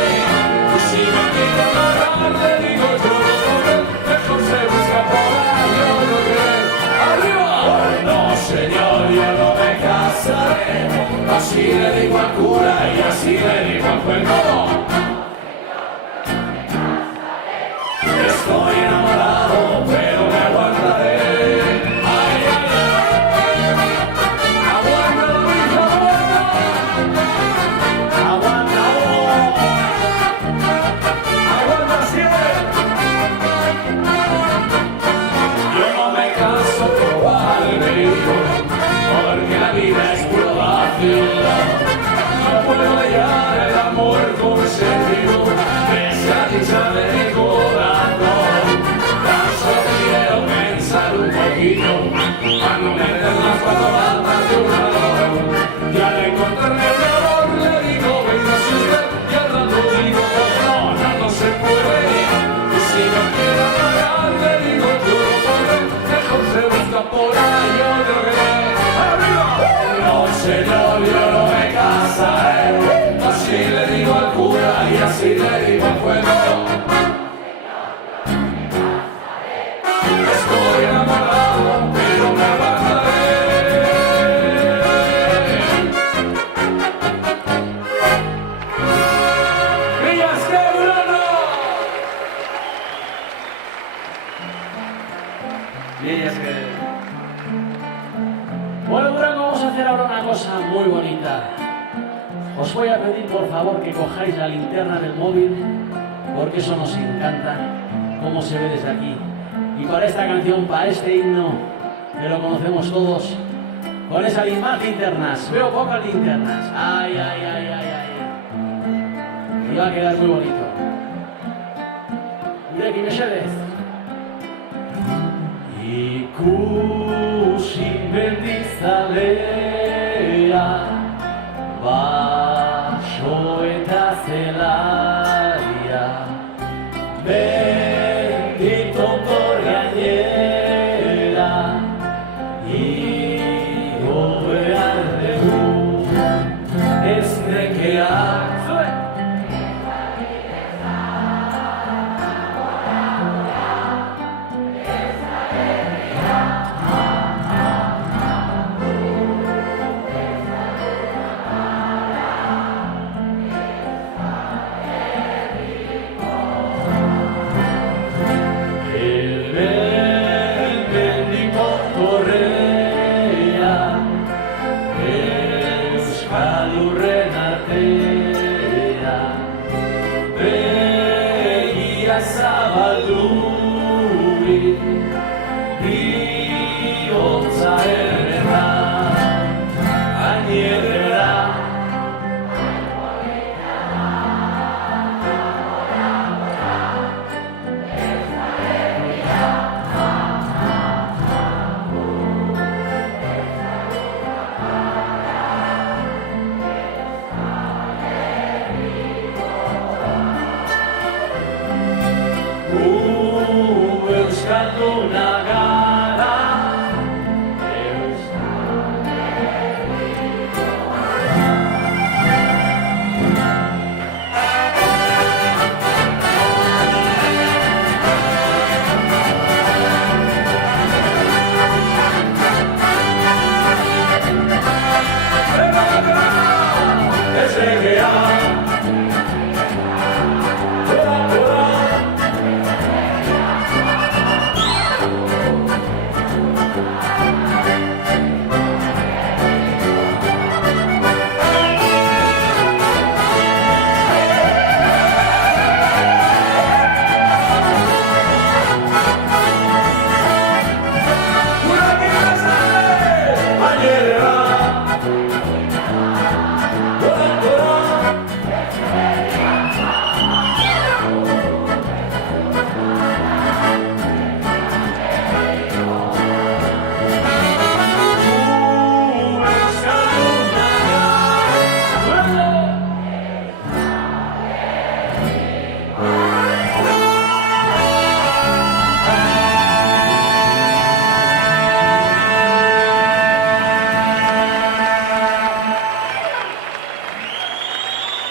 Y si me quiero amarrar le digo yo no podré, mejor se busca por ahí otro querer. ¡Arriba! No señor, yo no me casaré, así le digo al cura y así le digo al juez. Estoy enamorado, pero me aguantaré. Ay, ay, ay. Aguanta la vida, aguanta. Aguanta siempre. Yo no me caso por el peligro, porque la vida es puro vacío. No puedo hallar el amor con sentido, es la dicha de mi corazón. Tan solo quiero pensar un poquito, para no meter las cuatro patas de un alón. Y al encontrarme mi amor le digo, venga si usted, y al rato digo, no se puede. Y si no quiere amarrar le digo, yo no podré, mejor se busca por ahí otro querer. ¡Arriba! No señor, yo no me casaré, así le digo al cura y así le digo al juez. Estoy enamorado, pero me aguantaré. ¡Villas que Bruno! Villas que... Bueno, Durango, vamos a hacer ahora una cosa muy bonita. Os voy a pedir por favor que cojáis la linterna del móvil, porque eso nos encanta, cómo se ve desde aquí. Y para esta canción, para este himno, que lo conocemos todos, con esas más linternas, veo pocas linternas. Ay, ay, ay, ay, ay. Y va a quedar muy bonito. Ireki Mesedez. Ikusi mendizalea, baso eta zelaria, bendito por gainera, igo behar dugu, ez nekeak.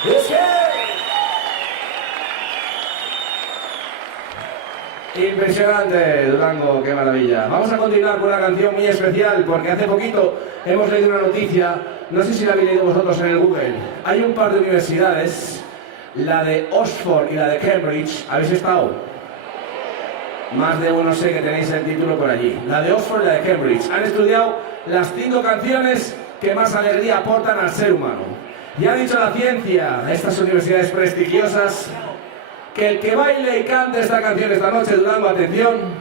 Es que... Impresionante, Durango, qué maravilla. Vamos a continuar con una canción muy especial porque hace poquito hemos leído una noticia, no sé si la habéis leído vosotros en el Google. Hay un par de universidades, la de Oxford y la de Cambridge. ¿Habéis estado? Más de uno sé que tenéis el título por allí. La de Oxford y la de Cambridge han estudiado las 5 canciones que más alegría aportan al ser humano. Y ha dicho la ciencia, estas universidades prestigiosas, que el que baile y cante esta canción esta noche, Durango, atención,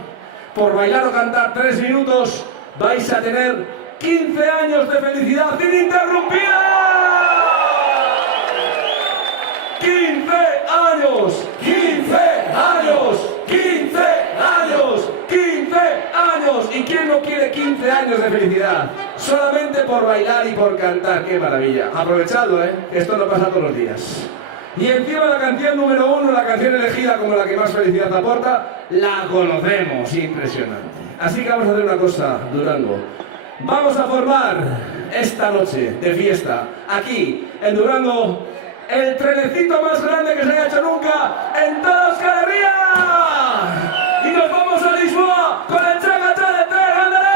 por bailar o cantar 3 minutos, vais a tener 15 años de felicidad ininterrumpida. 15 años, 15 años, 15 años, 15 años. ¿Y quién no quiere 15 años de felicidad? Solamente por bailar y por cantar. ¡Qué maravilla! Aprovechadlo, ¿eh? Esto no pasa todos los días. Y encima la canción número 1, la canción elegida como la que más felicidad aporta, la conocemos. Impresionante. Así que vamos a hacer una cosa, Durango. Vamos a formar esta noche de fiesta, aquí, en Durango, el trenecito más grande que se haya hecho nunca en toda Euskal Herria. Y nos vamos a Lisboa con el Chaca-Chá de Tren, ¡ándale!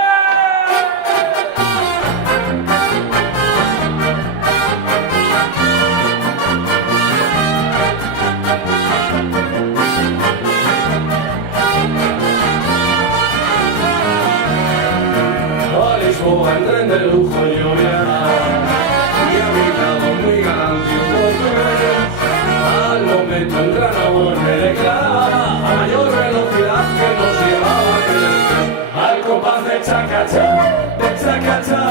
A Lisboa en tren de lujo yo viajaba y a mi lado muy galante un portugués. Al momento un gran amor me declaraba a mayor velocidad que nos llevaba al compás de Chaca-Chá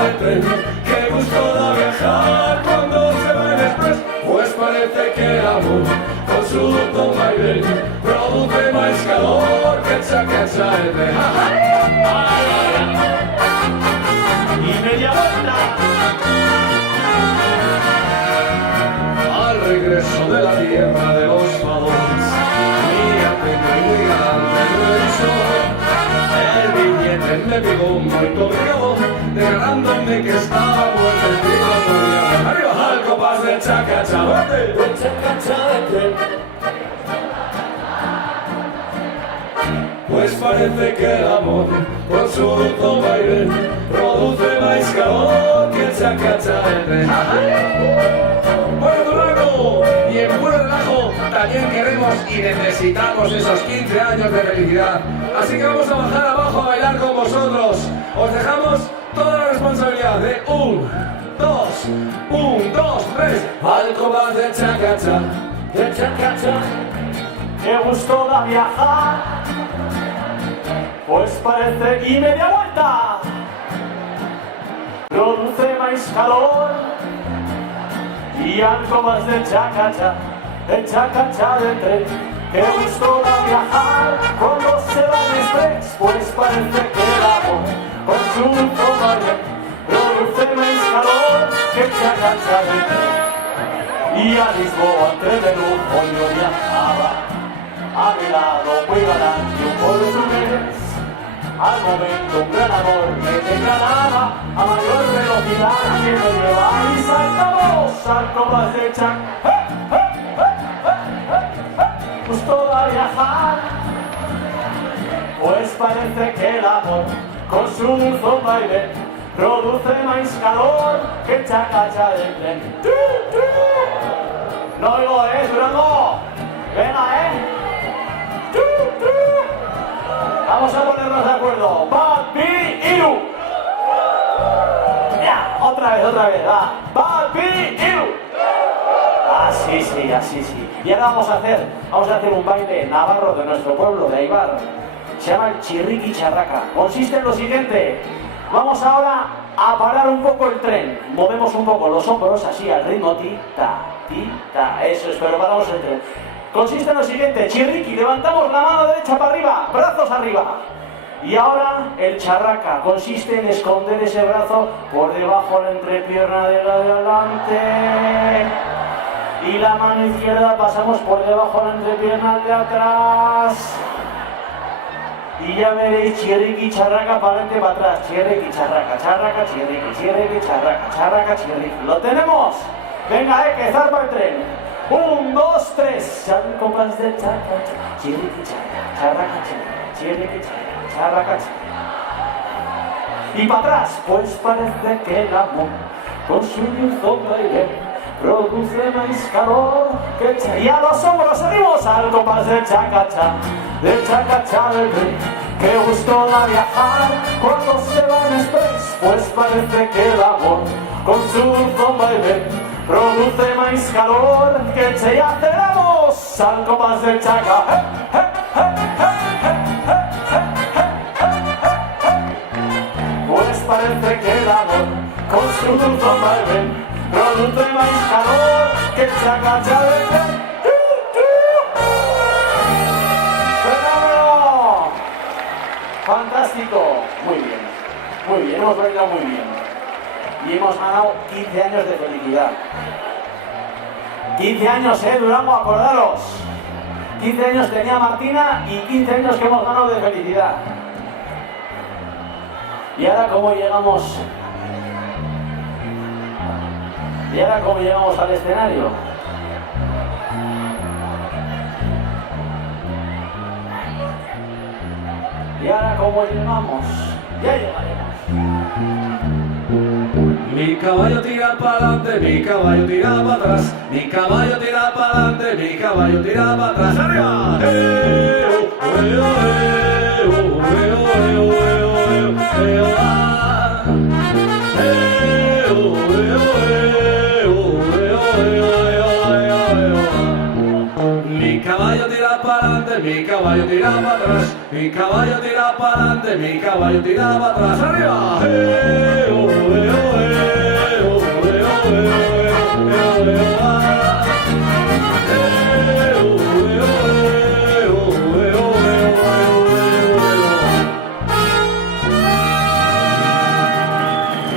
de tren. Qué gusto da viajar cuando se va en express, pues parece que el amor con su toma y ven produce más calor que el Chaca-Chá de tren. Y media vuelta. Al regreso de la tierra de los fadones, muy atento y muy galante el billete me pegó muy obrigado, declarándome que estaba muerto el pico. Arriba al compás del Chaca-Chá, del Chaca-Chá de tren. Pues parece que el amor con su dulce baile produce más calor que el Chaca-Chá de tren. Bueno, Durango, y en puro relajo también queremos y necesitamos esos 15 años de felicidad. Así que vamos a bajar abajo a bailar con vosotros. Os dejamos toda la responsabilidad de 1, 2, 3. Al compás del Chaca-Chá, del Chaca-Chá. Qué gusto da viajar. Pues parece y media vuelta. Produce más calor. Y algo más del Chaca-Chá, el Chaca-Chá de tren. Qué gusto da viajar cuando se va en express, pues parece que el amor con su toma produce más calor que el Chaca-Chá de tren. Y a Lisboa tren de lujo yo viajaba, a mi lado muy galante un portugués. Al momento un gran amor me declaraba a mayor velocidad que me lleva y saltamos al compás de Chaca. Justo va a viajar, pues parece que el amor con su dulce baile produce más calor que el Chaca-Chá del tren. No oigo, Durango, venga, vamos a ponernos de acuerdo. Papi Iru. Ya, otra vez, va. Papi Iru. Así sí. Y ahora vamos a hacer un baile navarro de nuestro pueblo, de Eibar. Se llama el Chirriqui Charraca. Consiste en lo siguiente. Vamos ahora a parar un poco el tren. Movemos un poco los hombros así al ritmo ti-ta. Eso es, pero paramos el tren. Consiste en lo siguiente, chirriqui, levantamos la mano derecha para arriba, brazos arriba. Y ahora el charraca consiste en esconder ese brazo por debajo de la entrepierna de la de adelante. Y la mano izquierda pasamos por debajo de la entrepierna de atrás. Y ya veréis chirriqui, charraca, para adelante, para atrás. Chirriqui, charraca, chirriqui, chirriqui, charraca, chirriqui. ¿Lo tenemos? Venga, que zarpa el tren. dos, tres. Al compás de chaca-cha, chiriqui-chaca, charraca-cha, chiriqui-chaca, charraca-cha. Y para atrás, pues parece que el amor con su dulzón baile produce más calor que cha. Y a los hombros salimos al compás del chaca-cha bebé. Qué gusto da viajar cuando se va en express, pues parece que el amor con su dulzón baile produce más calor que cha. Y aceleramos al compás del chaca. Pues parece que el amor con su dulzón baile produce más calor que chaca-cha bebé. ¡Fenómeno! ¡Fantástico! Muy bien, hemos bailado muy bien. Y hemos ganado 15 años de felicidad. 15 años, Durango, acordaros. 15 años tenía Martina y 15 años que hemos ganado de felicidad. Y ahora cómo llegamos al escenario. Y ahora cómo llegamos. Ya llegaremos. Mi caballo tira para adelante, mi caballo tira para atrás, mi caballo tira para adelante, mi caballo tira para atrás. ¡Arriba! Mi caballo tira para adelante, mi caballo tira para atrás, mi caballo tira para adelante, mi caballo tira para atrás. ¡Arriba!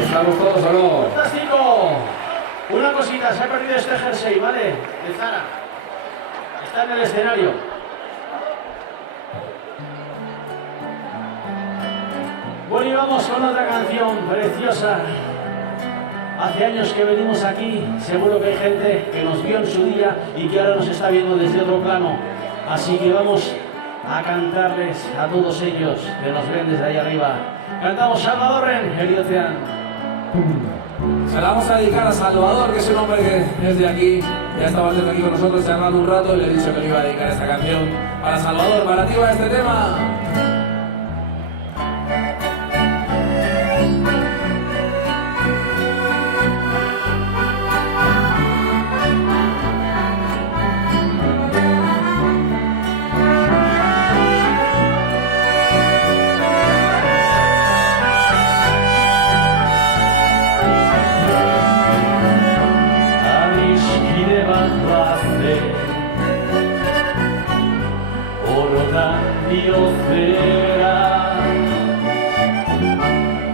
¿Estamos todos o no? ¡Fantástico! Una cosita, se ha perdido este jersey, ¿vale? De Zara. Está en el escenario. Bueno, y vamos con otra canción preciosa. Hace años que venimos aquí, seguro que hay gente que nos vio en su día y que ahora nos está viendo desde otro plano. Así que vamos a cantarles a todos ellos que nos ven desde ahí arriba. Cantamos Salvadorren, Eliotean. Se la vamos a dedicar a Salvador, que es un hombre que es de aquí, ya estaba desde aquí con nosotros charlando un rato y le he dicho que le iba a dedicar esta canción. Para Salvador, para ti va este tema.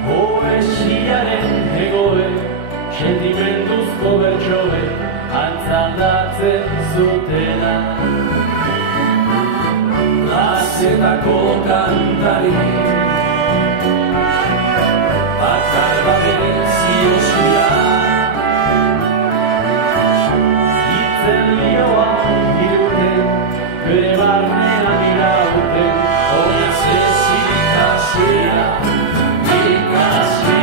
Poesiaren egoe, sentimenduzko bertsoe, antzaldatzen zutena. Lazetako kantari, bakar baten ziozia, itzen lioa iruten, bere barnean irauten, hori zezik ikasea, ikasea.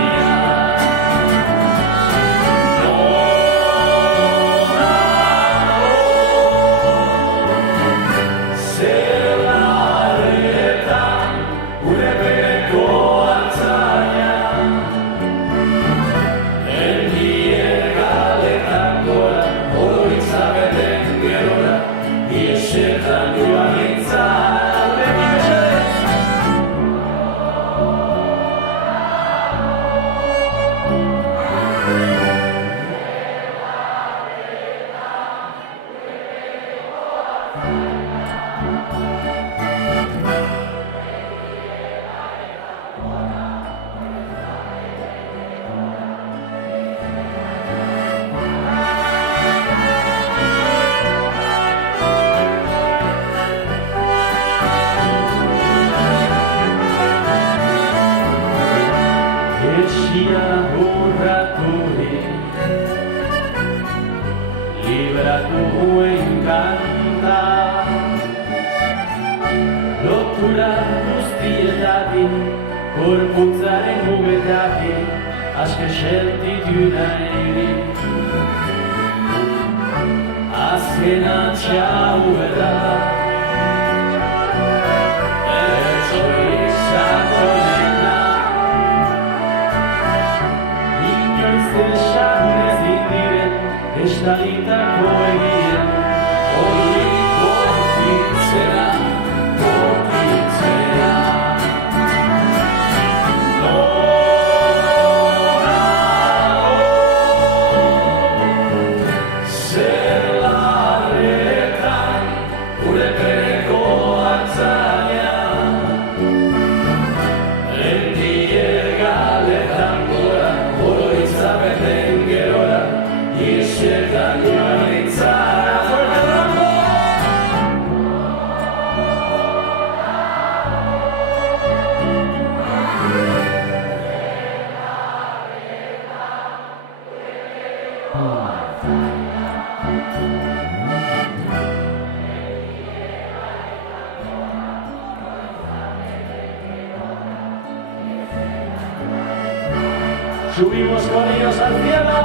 Libratu en ura guztietatik, gorputzaren juguetatik, aske sentitu nahi. Azkena txauela, etxo izako nena, inoiz esan ez diren, estalitako egien, hori bortitzera, bortitzera. Subimos con ellos al cielo.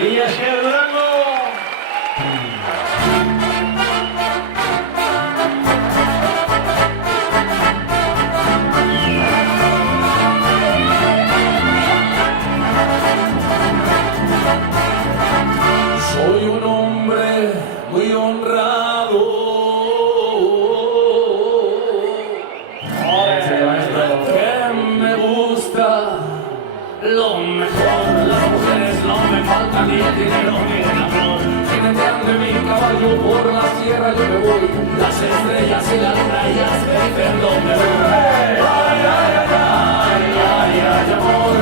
Mila esker Durango! Soy un hombre muy honrado. Que me gusta lo mejor, las mujeres no me faltan ni el dinero ni el amor. Jineteando mi caballo por la sierra yo me voy, las estrellas y la luna ellas me dicen dónde voy. Ay, ay, ay, ay, ay, ay, amor,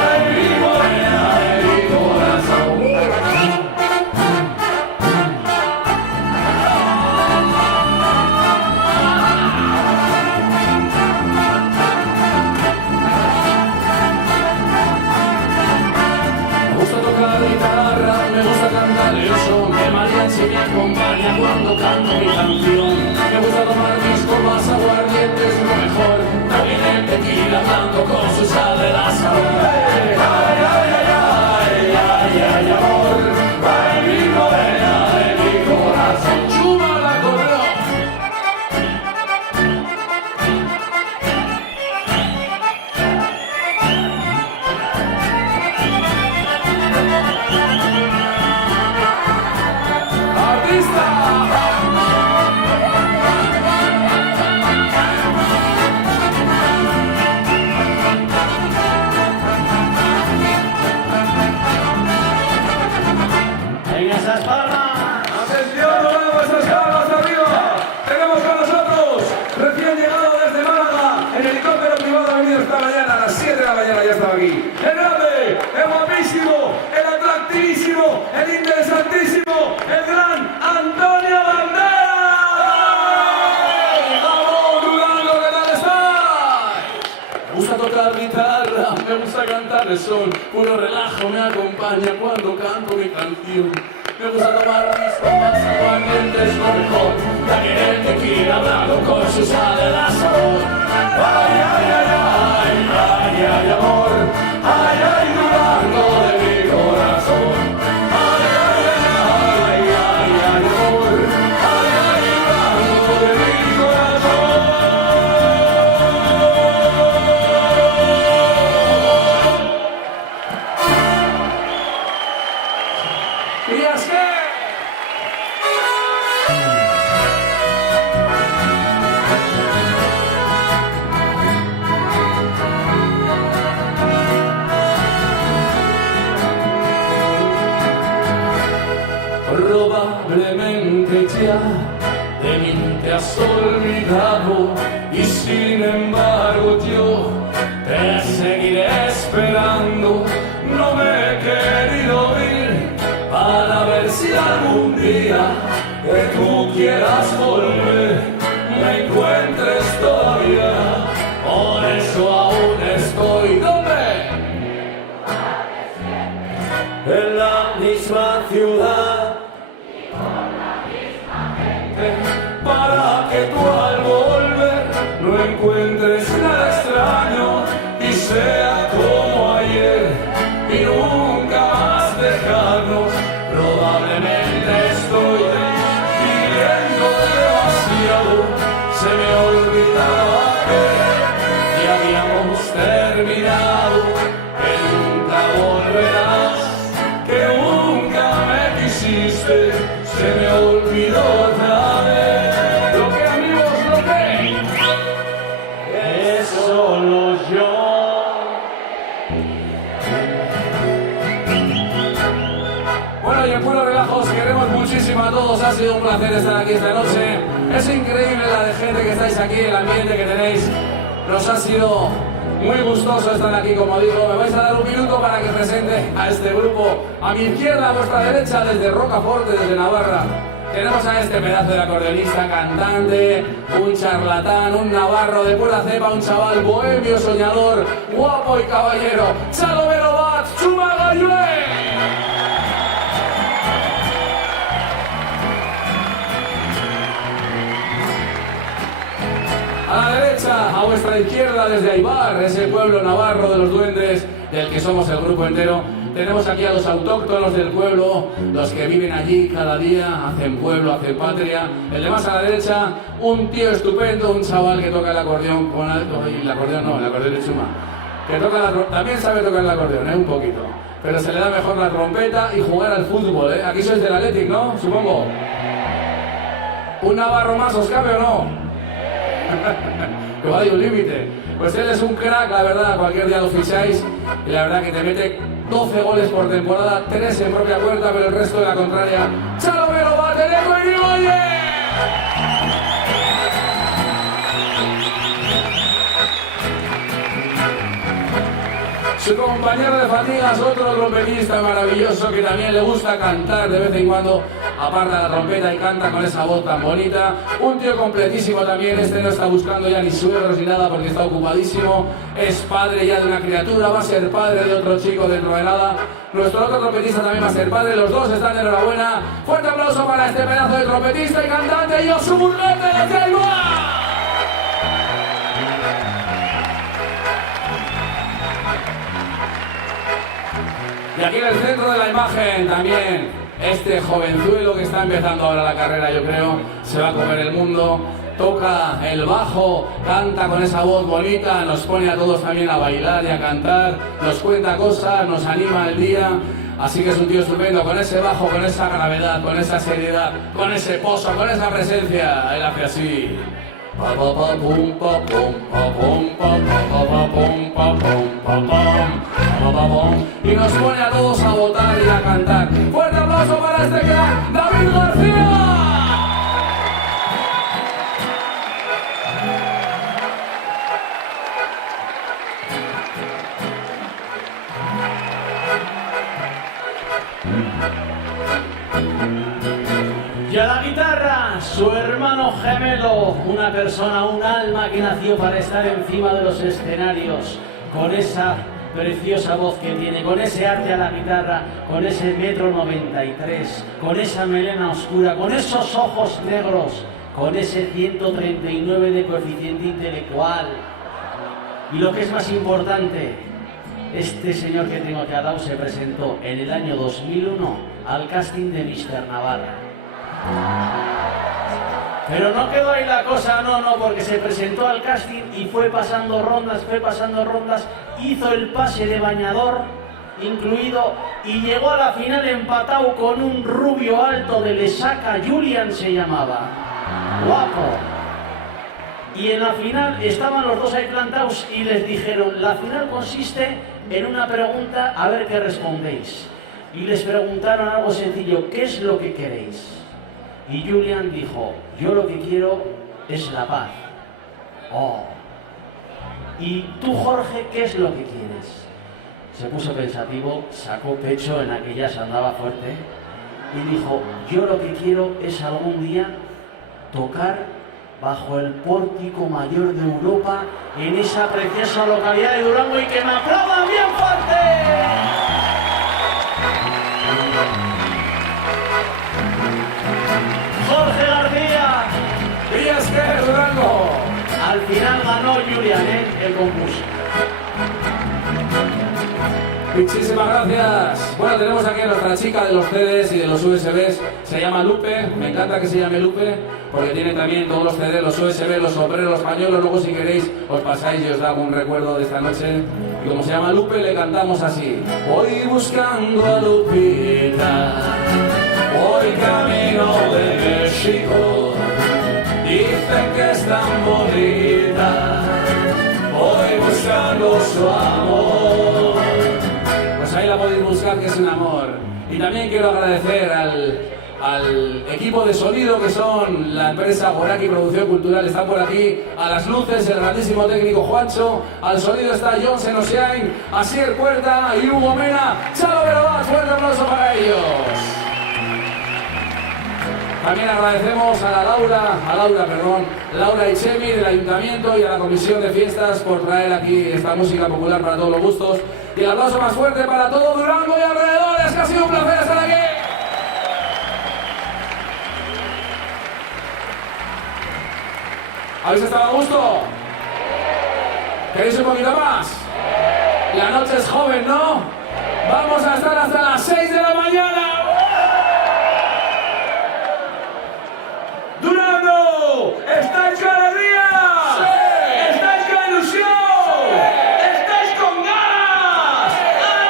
ay, mi morena de mi corazón. Me gusta cantar el son, que mariachi me acompaña cuando canto mi canción. Me gusta tomar mis copas aguardientes, lo mejor, también el tequila blanco con su sal de la sabor. Ay, ay, ay, ay, ay, ay, amor, ay, mi morena de mi corazón. Chuma la corona. En esas palmas. ¡Atención, vamos esas palmas arriba! Tenemos con nosotros, recién llegado desde Málaga, en helicóptero privado, ha venido esta mañana, a las 7 de la mañana ya estaba aquí. El grande, el guapísimo, el atractivísimo, el interesantísimo, el gran Antonio Banderas. ¡Vamos, Durango, qué tal estáis! Me gusta tocar guitarra, me gusta cantar el sol, puro relajo me acompaña cuando canto mi canción. Me gusta tomar whisky más aguardiente, es lo mejor. La que el tequila hablando con sus adelazos. Ay, ay, ay, ay, ay, ay, amor. Ay, ay, Durango de mi corazón. Ay, ay, ay, ay, ay, ay, amor. Ay, ay, Durango de mi corazón. ¿Y es que? Probablemente ya de mí te has olvidado y sin embargo yo te seguiré esperando. No me he querido ir para ver si algún día que tú quieras volver me encuentres todavía. Por eso aún estoy donde en la misma ciudad. Para que tú al volver no encuentres nada extraño y sea como ayer y nunca más dejarnos. Probablemente estoy viviendo demasiado, se me olvidaba que habíamos terminado, que nunca volverás, que nunca me quisiste, se me olvidó otra vez. Lo que amigos, lo que es solo yo. Bueno, y en Pueblo Relajos queremos muchísimo a todos. Ha sido un placer estar aquí esta noche. Es increíble la de gente que estáis aquí, el ambiente que tenéis. Nos ha sido muy gustoso estar aquí, como digo. Me vais a dar un minuto para que presente a este grupo. A mi izquierda, a vuestra derecha, desde Rocaforte, desde Navarra. Tenemos a este pedazo de acordeonista, cantante, un charlatán, un navarro de pura cepa, un chaval bohemio, soñador, guapo y caballero. Salomero Bat, Chumagayue. A la derecha, a vuestra izquierda, desde Aibar, ese pueblo navarro de los duendes, del que somos el grupo entero. Tenemos aquí a los autóctonos del pueblo, los que viven allí cada día, hacen pueblo, hacen patria. El de más a la derecha, un tío estupendo, un chaval que toca el acordeón con el acordeón no, el acordeón de Chuma. Que toca también sabe tocar el acordeón, un poquito. Pero se le da mejor la trompeta y jugar al fútbol, Aquí sois del Athletic, ¿no? Supongo. ¿Un navarro más os cabe o no? Que hay un límite. Pues él es un crack, la verdad, cualquier día lo ficháis y la verdad que te mete 12 goles por temporada, 3 en propia puerta, pero el resto de la contraria. ¡Salomero Batereco y Irigoyen! Su compañero de fatigas, otro trompetista maravilloso que también le gusta cantar de vez en cuando, aparta la trompeta y canta con esa voz tan bonita. Un tío completísimo también, este no está buscando ya ni suegros ni nada porque está ocupadísimo. Es padre ya de una criatura, va a ser padre de otro chico dentro de nada. Nuestro otro trompetista también va a ser padre, los dos están de enhorabuena. Fuerte aplauso para este pedazo de trompetista y cantante, Josu Burlete de Jaiguar. Y aquí en el centro de la imagen también este jovenzuelo que está empezando ahora la carrera, yo creo, se va a comer el mundo, toca el bajo, canta con esa voz bonita, nos pone a todos también a bailar y a cantar, nos cuenta cosas, nos anima el día, así que es un tío estupendo, con ese bajo, con esa gravedad, con esa seriedad, con ese pozo, con esa presencia, él hace así. Y nos pone a todos a votar y a cantar. ¡Fuerte aplauso para este crack, David García! Y a la guitarra, su hermano gemelo, una persona, un alma que nació para estar encima de los escenarios, con esa preciosa voz que tiene, con ese arte a la guitarra, con ese 1,93 m, con esa melena oscura, con esos ojos negros, con ese 139 de coeficiente intelectual. Y lo que es más importante, este señor que tengo aquí al lado se presentó en el año 2001 al casting de Mr. Navarra. Pero no quedó ahí la cosa, no, porque se presentó al casting y fue pasando rondas, hizo el pase de bañador incluido y llegó a la final empatado con un rubio alto de Lesaca, Julian se llamaba, guapo. Y en la final estaban los dos ahí plantados y les dijeron, la final consiste en una pregunta, a ver qué respondéis. Y les preguntaron algo sencillo, ¿qué es lo que queréis? Y Julian dijo, yo lo que quiero es la paz. Oh. ¿Y tú, Jorge, qué es lo que quieres? Se puso pensativo, sacó pecho, en aquellas andaba fuerte, y dijo, yo lo que quiero es algún día tocar bajo el pórtico mayor de Europa, en esa preciosa localidad de Durango, y que me aplaudan bien fuerte. Jorge García. Díaz que Durango. Al final ganó Julian, el concurso. Muchísimas gracias. Bueno, tenemos aquí a nuestra chica de los CDs y de los USBs. Se llama Lupe. Me encanta que se llame Lupe porque tiene también todos los CDs, los USB, los sombreros, los pañuelos. Luego, si queréis, os pasáis y os da un recuerdo de esta noche. Y como se llama Lupe, le cantamos así. Voy buscando a Lupita, voy camino de México. Dicen que es tan bonita, voy buscando su amor. Pues ahí la podéis buscar, que es un amor. Y también quiero agradecer al equipo de sonido, que son la empresa Goraki Producción Cultural, están por aquí, a las luces, el grandísimo técnico Juancho, al sonido está John Senosiain, Asier Puerta y Hugo Mena. ¡Chao, Verobas! Fuerte aplauso para ellos. También agradecemos a Laura Ichemi del Ayuntamiento y a la Comisión de Fiestas por traer aquí esta música popular para todos los gustos. Y el aplauso más fuerte para todo Durango y alrededores, que ha sido un placer estar aquí. ¿Habéis estado a gusto? ¿Queréis un poquito más? La noche es joven, ¿no? Vamos a estar hasta las 6 de la mañana. ¡Durango! ¿Estáis con alegría? ¡Sí! ¿Estáis con ilusión? ¡Sí! ¿Estáis con ganas? ¡Sí!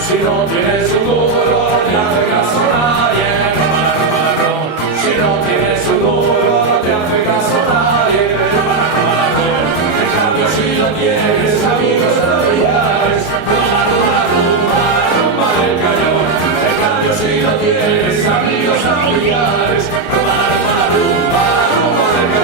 Si no tienes un duro, ni hace caso a nadie. Si no tienes un duro, no te hace caso nadie. En cambio, si lo tienes, amigos familiares, rumba del cañón. En cambio, si lo tienes, amigos familiares, rumba del cañón. Que perdemos cada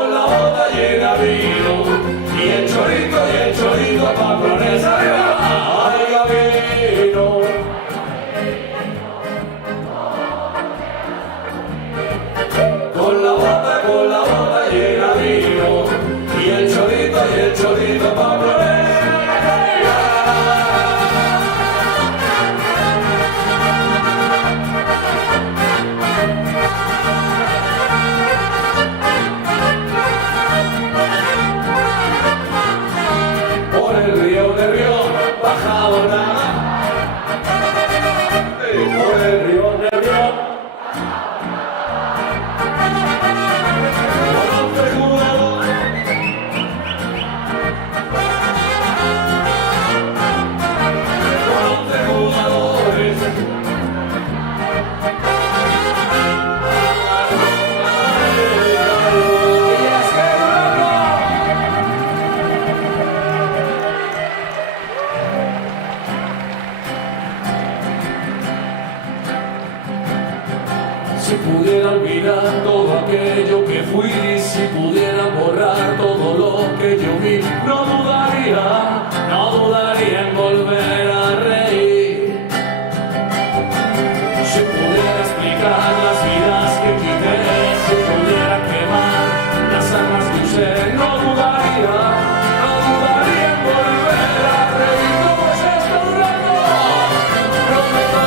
con la bota llena de vino y el chorito patrones arriba. Ay, Gabino. Con la bota llena de vino y el chorito patrones. Bajado nada, por el río del río. Con 11 jugadores, con 11 jugadores. Si pudiera olvidar todo aquello que fui, si pudiera borrar todo lo que yo vi, no dudaría en volver a reír. Si pudiera explicar las vidas que quité, si pudiera quemar las armas que usé, no dudaría en volver a reír. ¿Cómo es esto, Durango? Prometo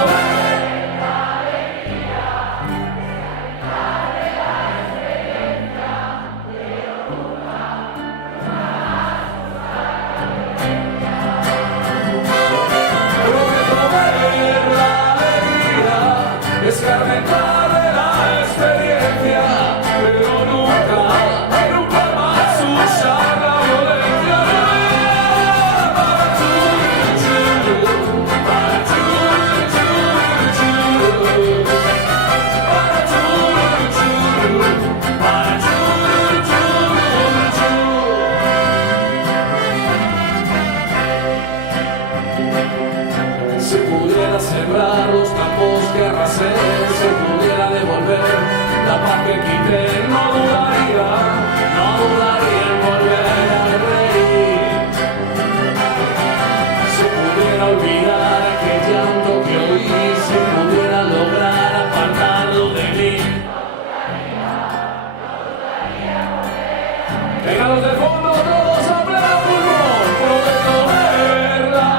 escarmentar de la experiencia, pero nunca más usar la violencia. Si pudiera sembrar los campos que arrasé, si pudiera devolver la paz que quité, no dudaría en volver a reír. Si pudiera olvidar aquel llanto que oí, si pudiera lograr apartarlo de mí. Venga, los de fondo, todos a pleno pulmón, prometo verla.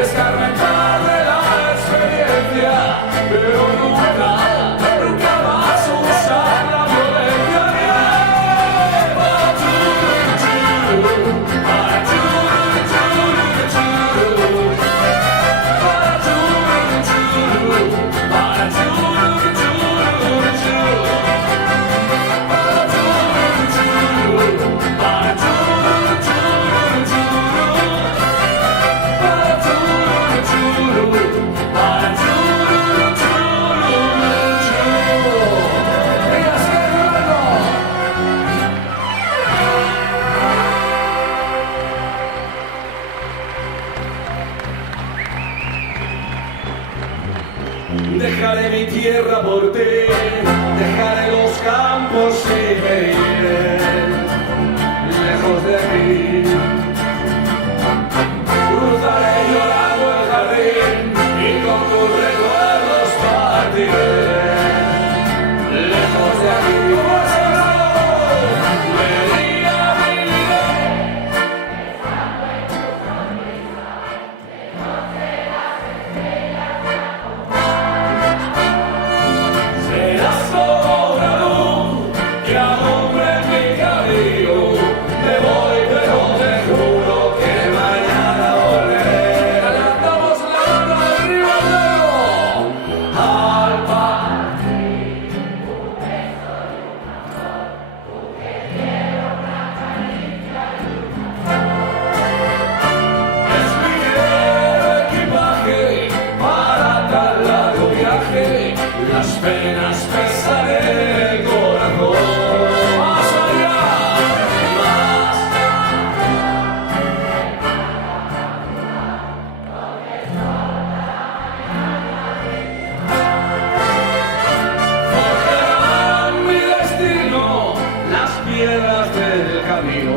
Escarmentar de la experiencia, pero nunca más usar la violencia. Dejaré mi tierra por ti, dejaré los campos y me iré lejos de aquí. Cruzaré llorando el jardín y con tus recuerdos partiré lejos de aquí. Serás como una luz que alumbra camino,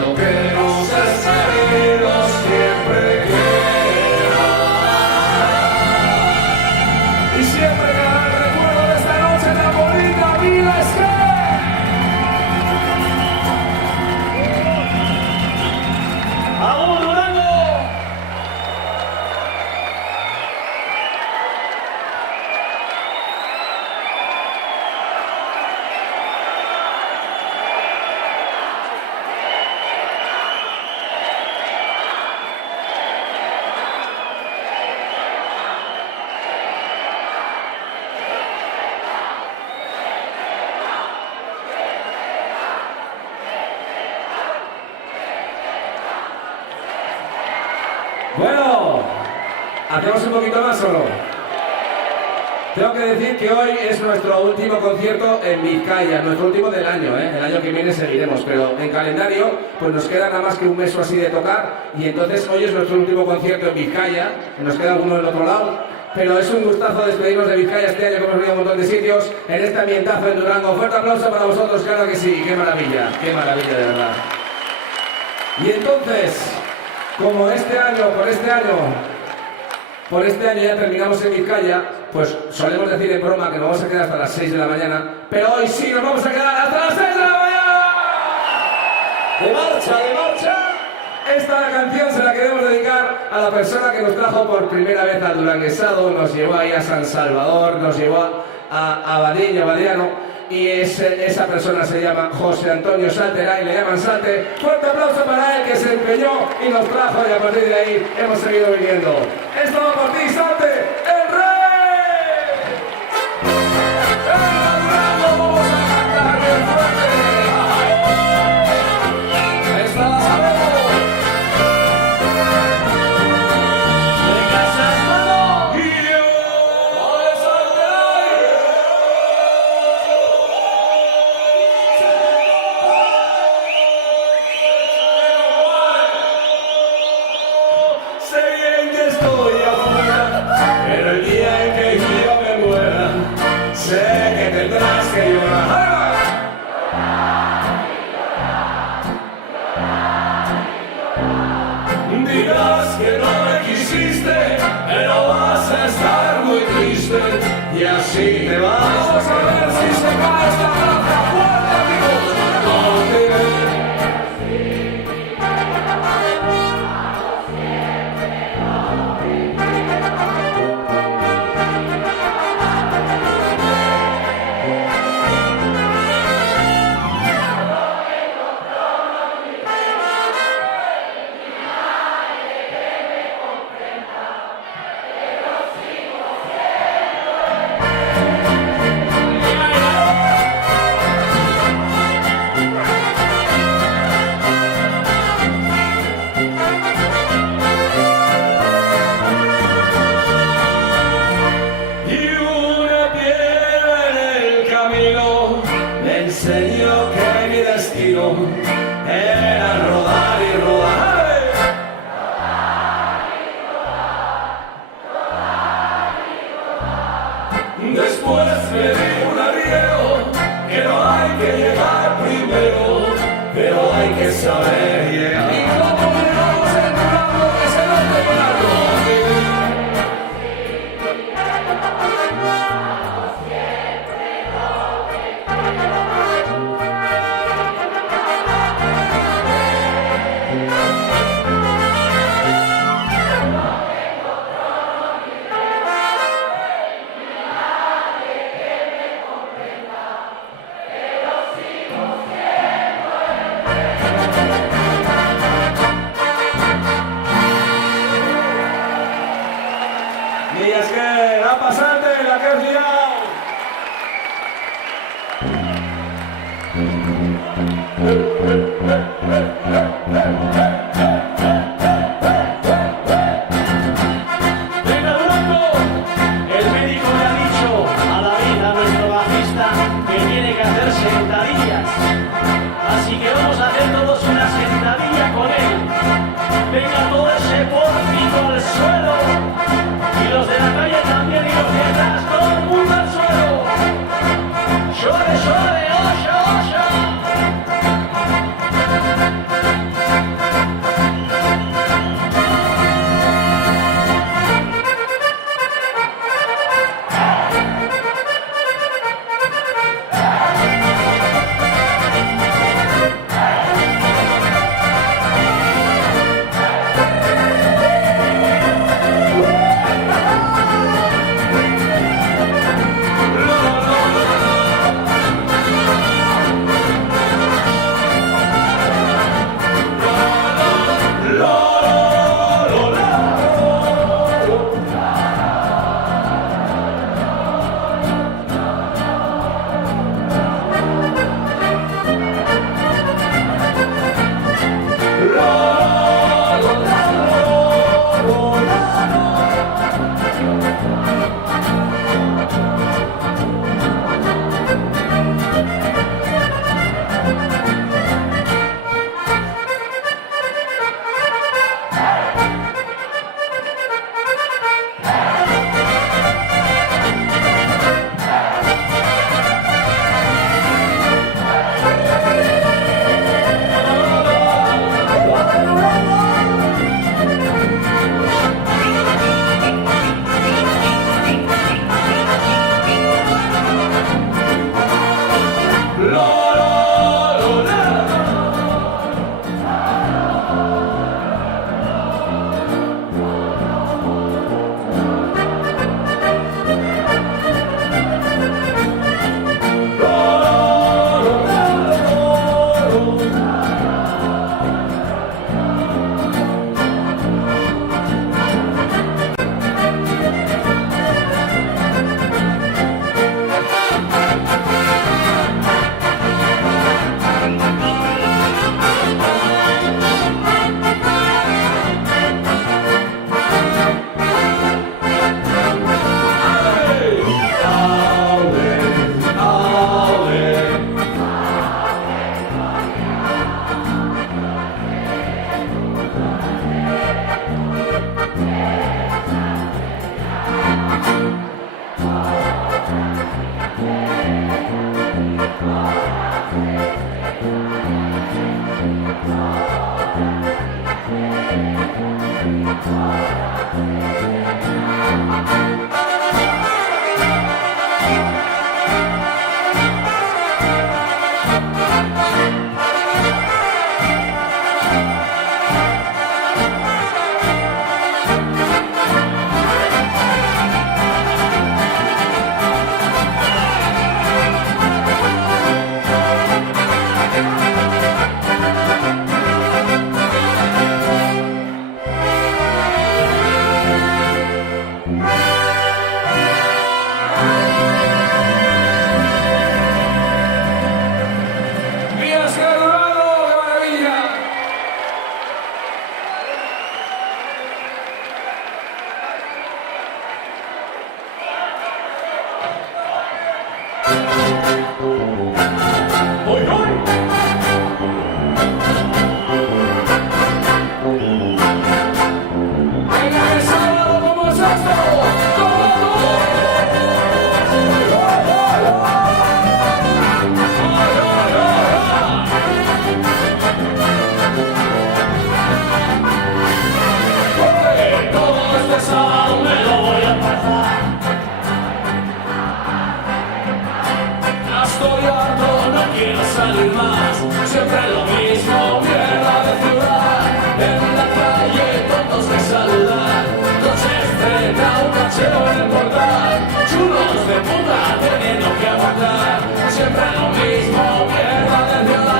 lo que nos es querido siempre queda. Y siempre quedará el recuerdo de esta noche en la bonita vida es que... ¡Vamos, Durango! Bueno, ¿hacemos un poquito más o no? Tengo que decir que hoy es nuestro último concierto en Vizcaya, nuestro último del año, ¿eh? El año que viene seguiremos, pero en calendario pues nos queda nada más que un mes o así de tocar y entonces hoy es nuestro último concierto en Vizcaya, nos queda alguno del otro lado, pero es un gustazo despedirnos de Vizcaya este año que hemos venido a un montón de sitios, en este ambientazo en Durango. Fuerte aplauso para vosotros, claro que sí, qué maravilla de verdad. Y entonces... Como por este año ya terminamos en Vizcaya, pues solemos decir en broma que nos vamos a quedar hasta las 6 de la mañana, pero hoy sí nos vamos a quedar hasta las 6 de la mañana. ¡De marcha, de marcha! Esta canción se la queremos dedicar a la persona que nos trajo por primera vez al Duranguesado, nos llevó ahí a San Salvador, nos llevó a Badillo, a Badiano. Y esa persona se llama José Antonio Salteray, le llaman Salte. Fuerte aplauso para él que se empeñó y nos trajo y a partir de ahí hemos seguido viniendo. Esto va por ti, Salte, el rey. ¡El Durango! Vamos a cantar bien fuerte. Esta la sabemos. ¡Venga, esas manos! Y yo, sé bien que estoy afuera, pero el día en que yo me muera, sé que tendrás que llorar. Dirás que no me quisiste, pero vas a estar muy triste y así te vas. Vamos a ver si se cae esta plaza fuerte, amigos. No te enseñó que mi destino era rodar y rodar. Después me dijo un arriero que no hay que llegar primero, pero hay que saber llegar. Y como llegamos en Durango, que se nos prepararon. ¡Viva Oscar Urbano! ¡Qué maravilla! ¡Hoy, hoy! ¡Venga, el sábado como es esto! Todo este sábado me lo voy a pasar. Ya estoy harto, no quiero salir más. Siempre lo mismo, mierda de ciudad. En la calle todos me saludan. Coches frena, un cachero en el portal. Chulos de puta teniendo que aguantar. Siempre lo mismo, mierda de ciudad.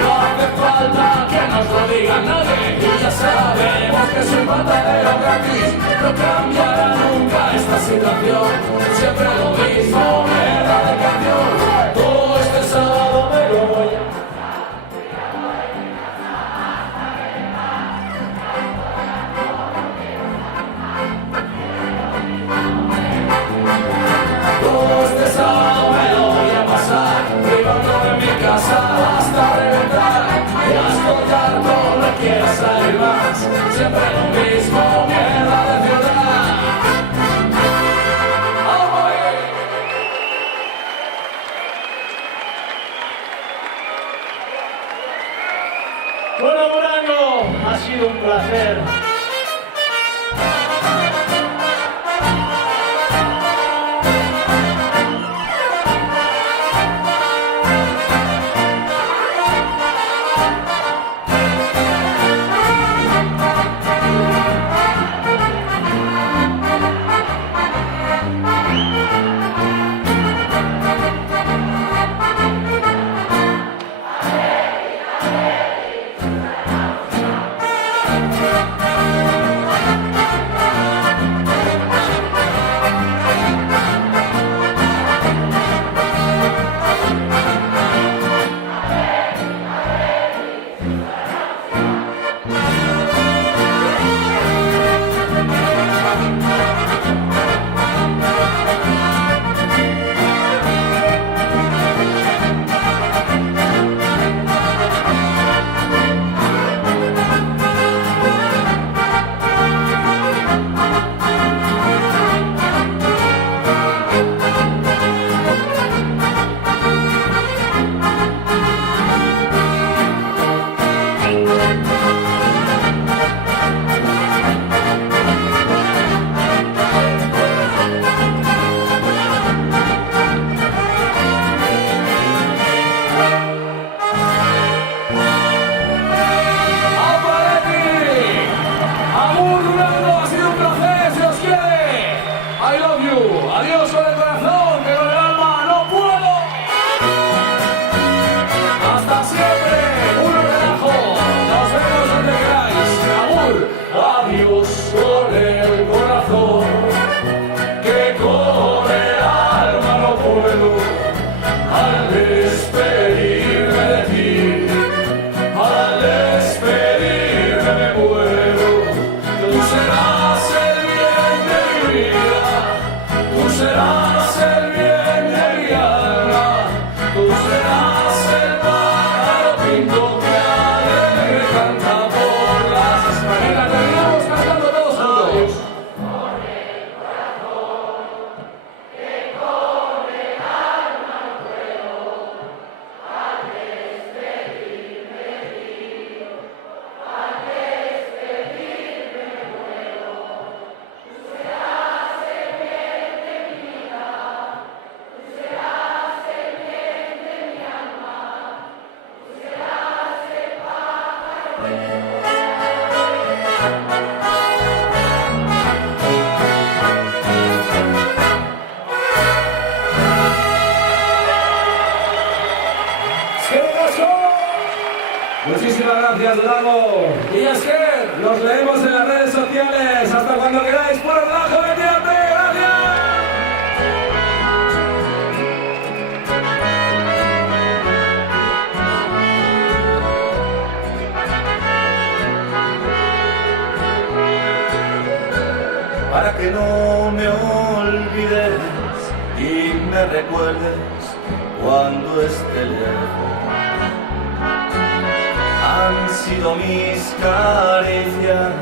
No hace falta que nos lo diga nadie y ya sabemos que es un matadero gratis. No cambiará nunca esta situación. Siempre lo mismo, mierda de canción. Todo este sábado me lo voy a... Todo este sábado me lo voy a pasar privando en mi casa hasta reventar. Ya estoy harto, no quiero salir más. Siempre lo mismo, mierda de ciudad. ¡Oh, Bueno, Morango, ha sido un placer. gracias Durango. Y es que Nos leemos en las redes sociales. Hasta cuando queráis. ¡Puro relajo, metiente! ¡Gracias! Para que no me olvides y me recuerdes cuando esté lejos. Han sido mis caricias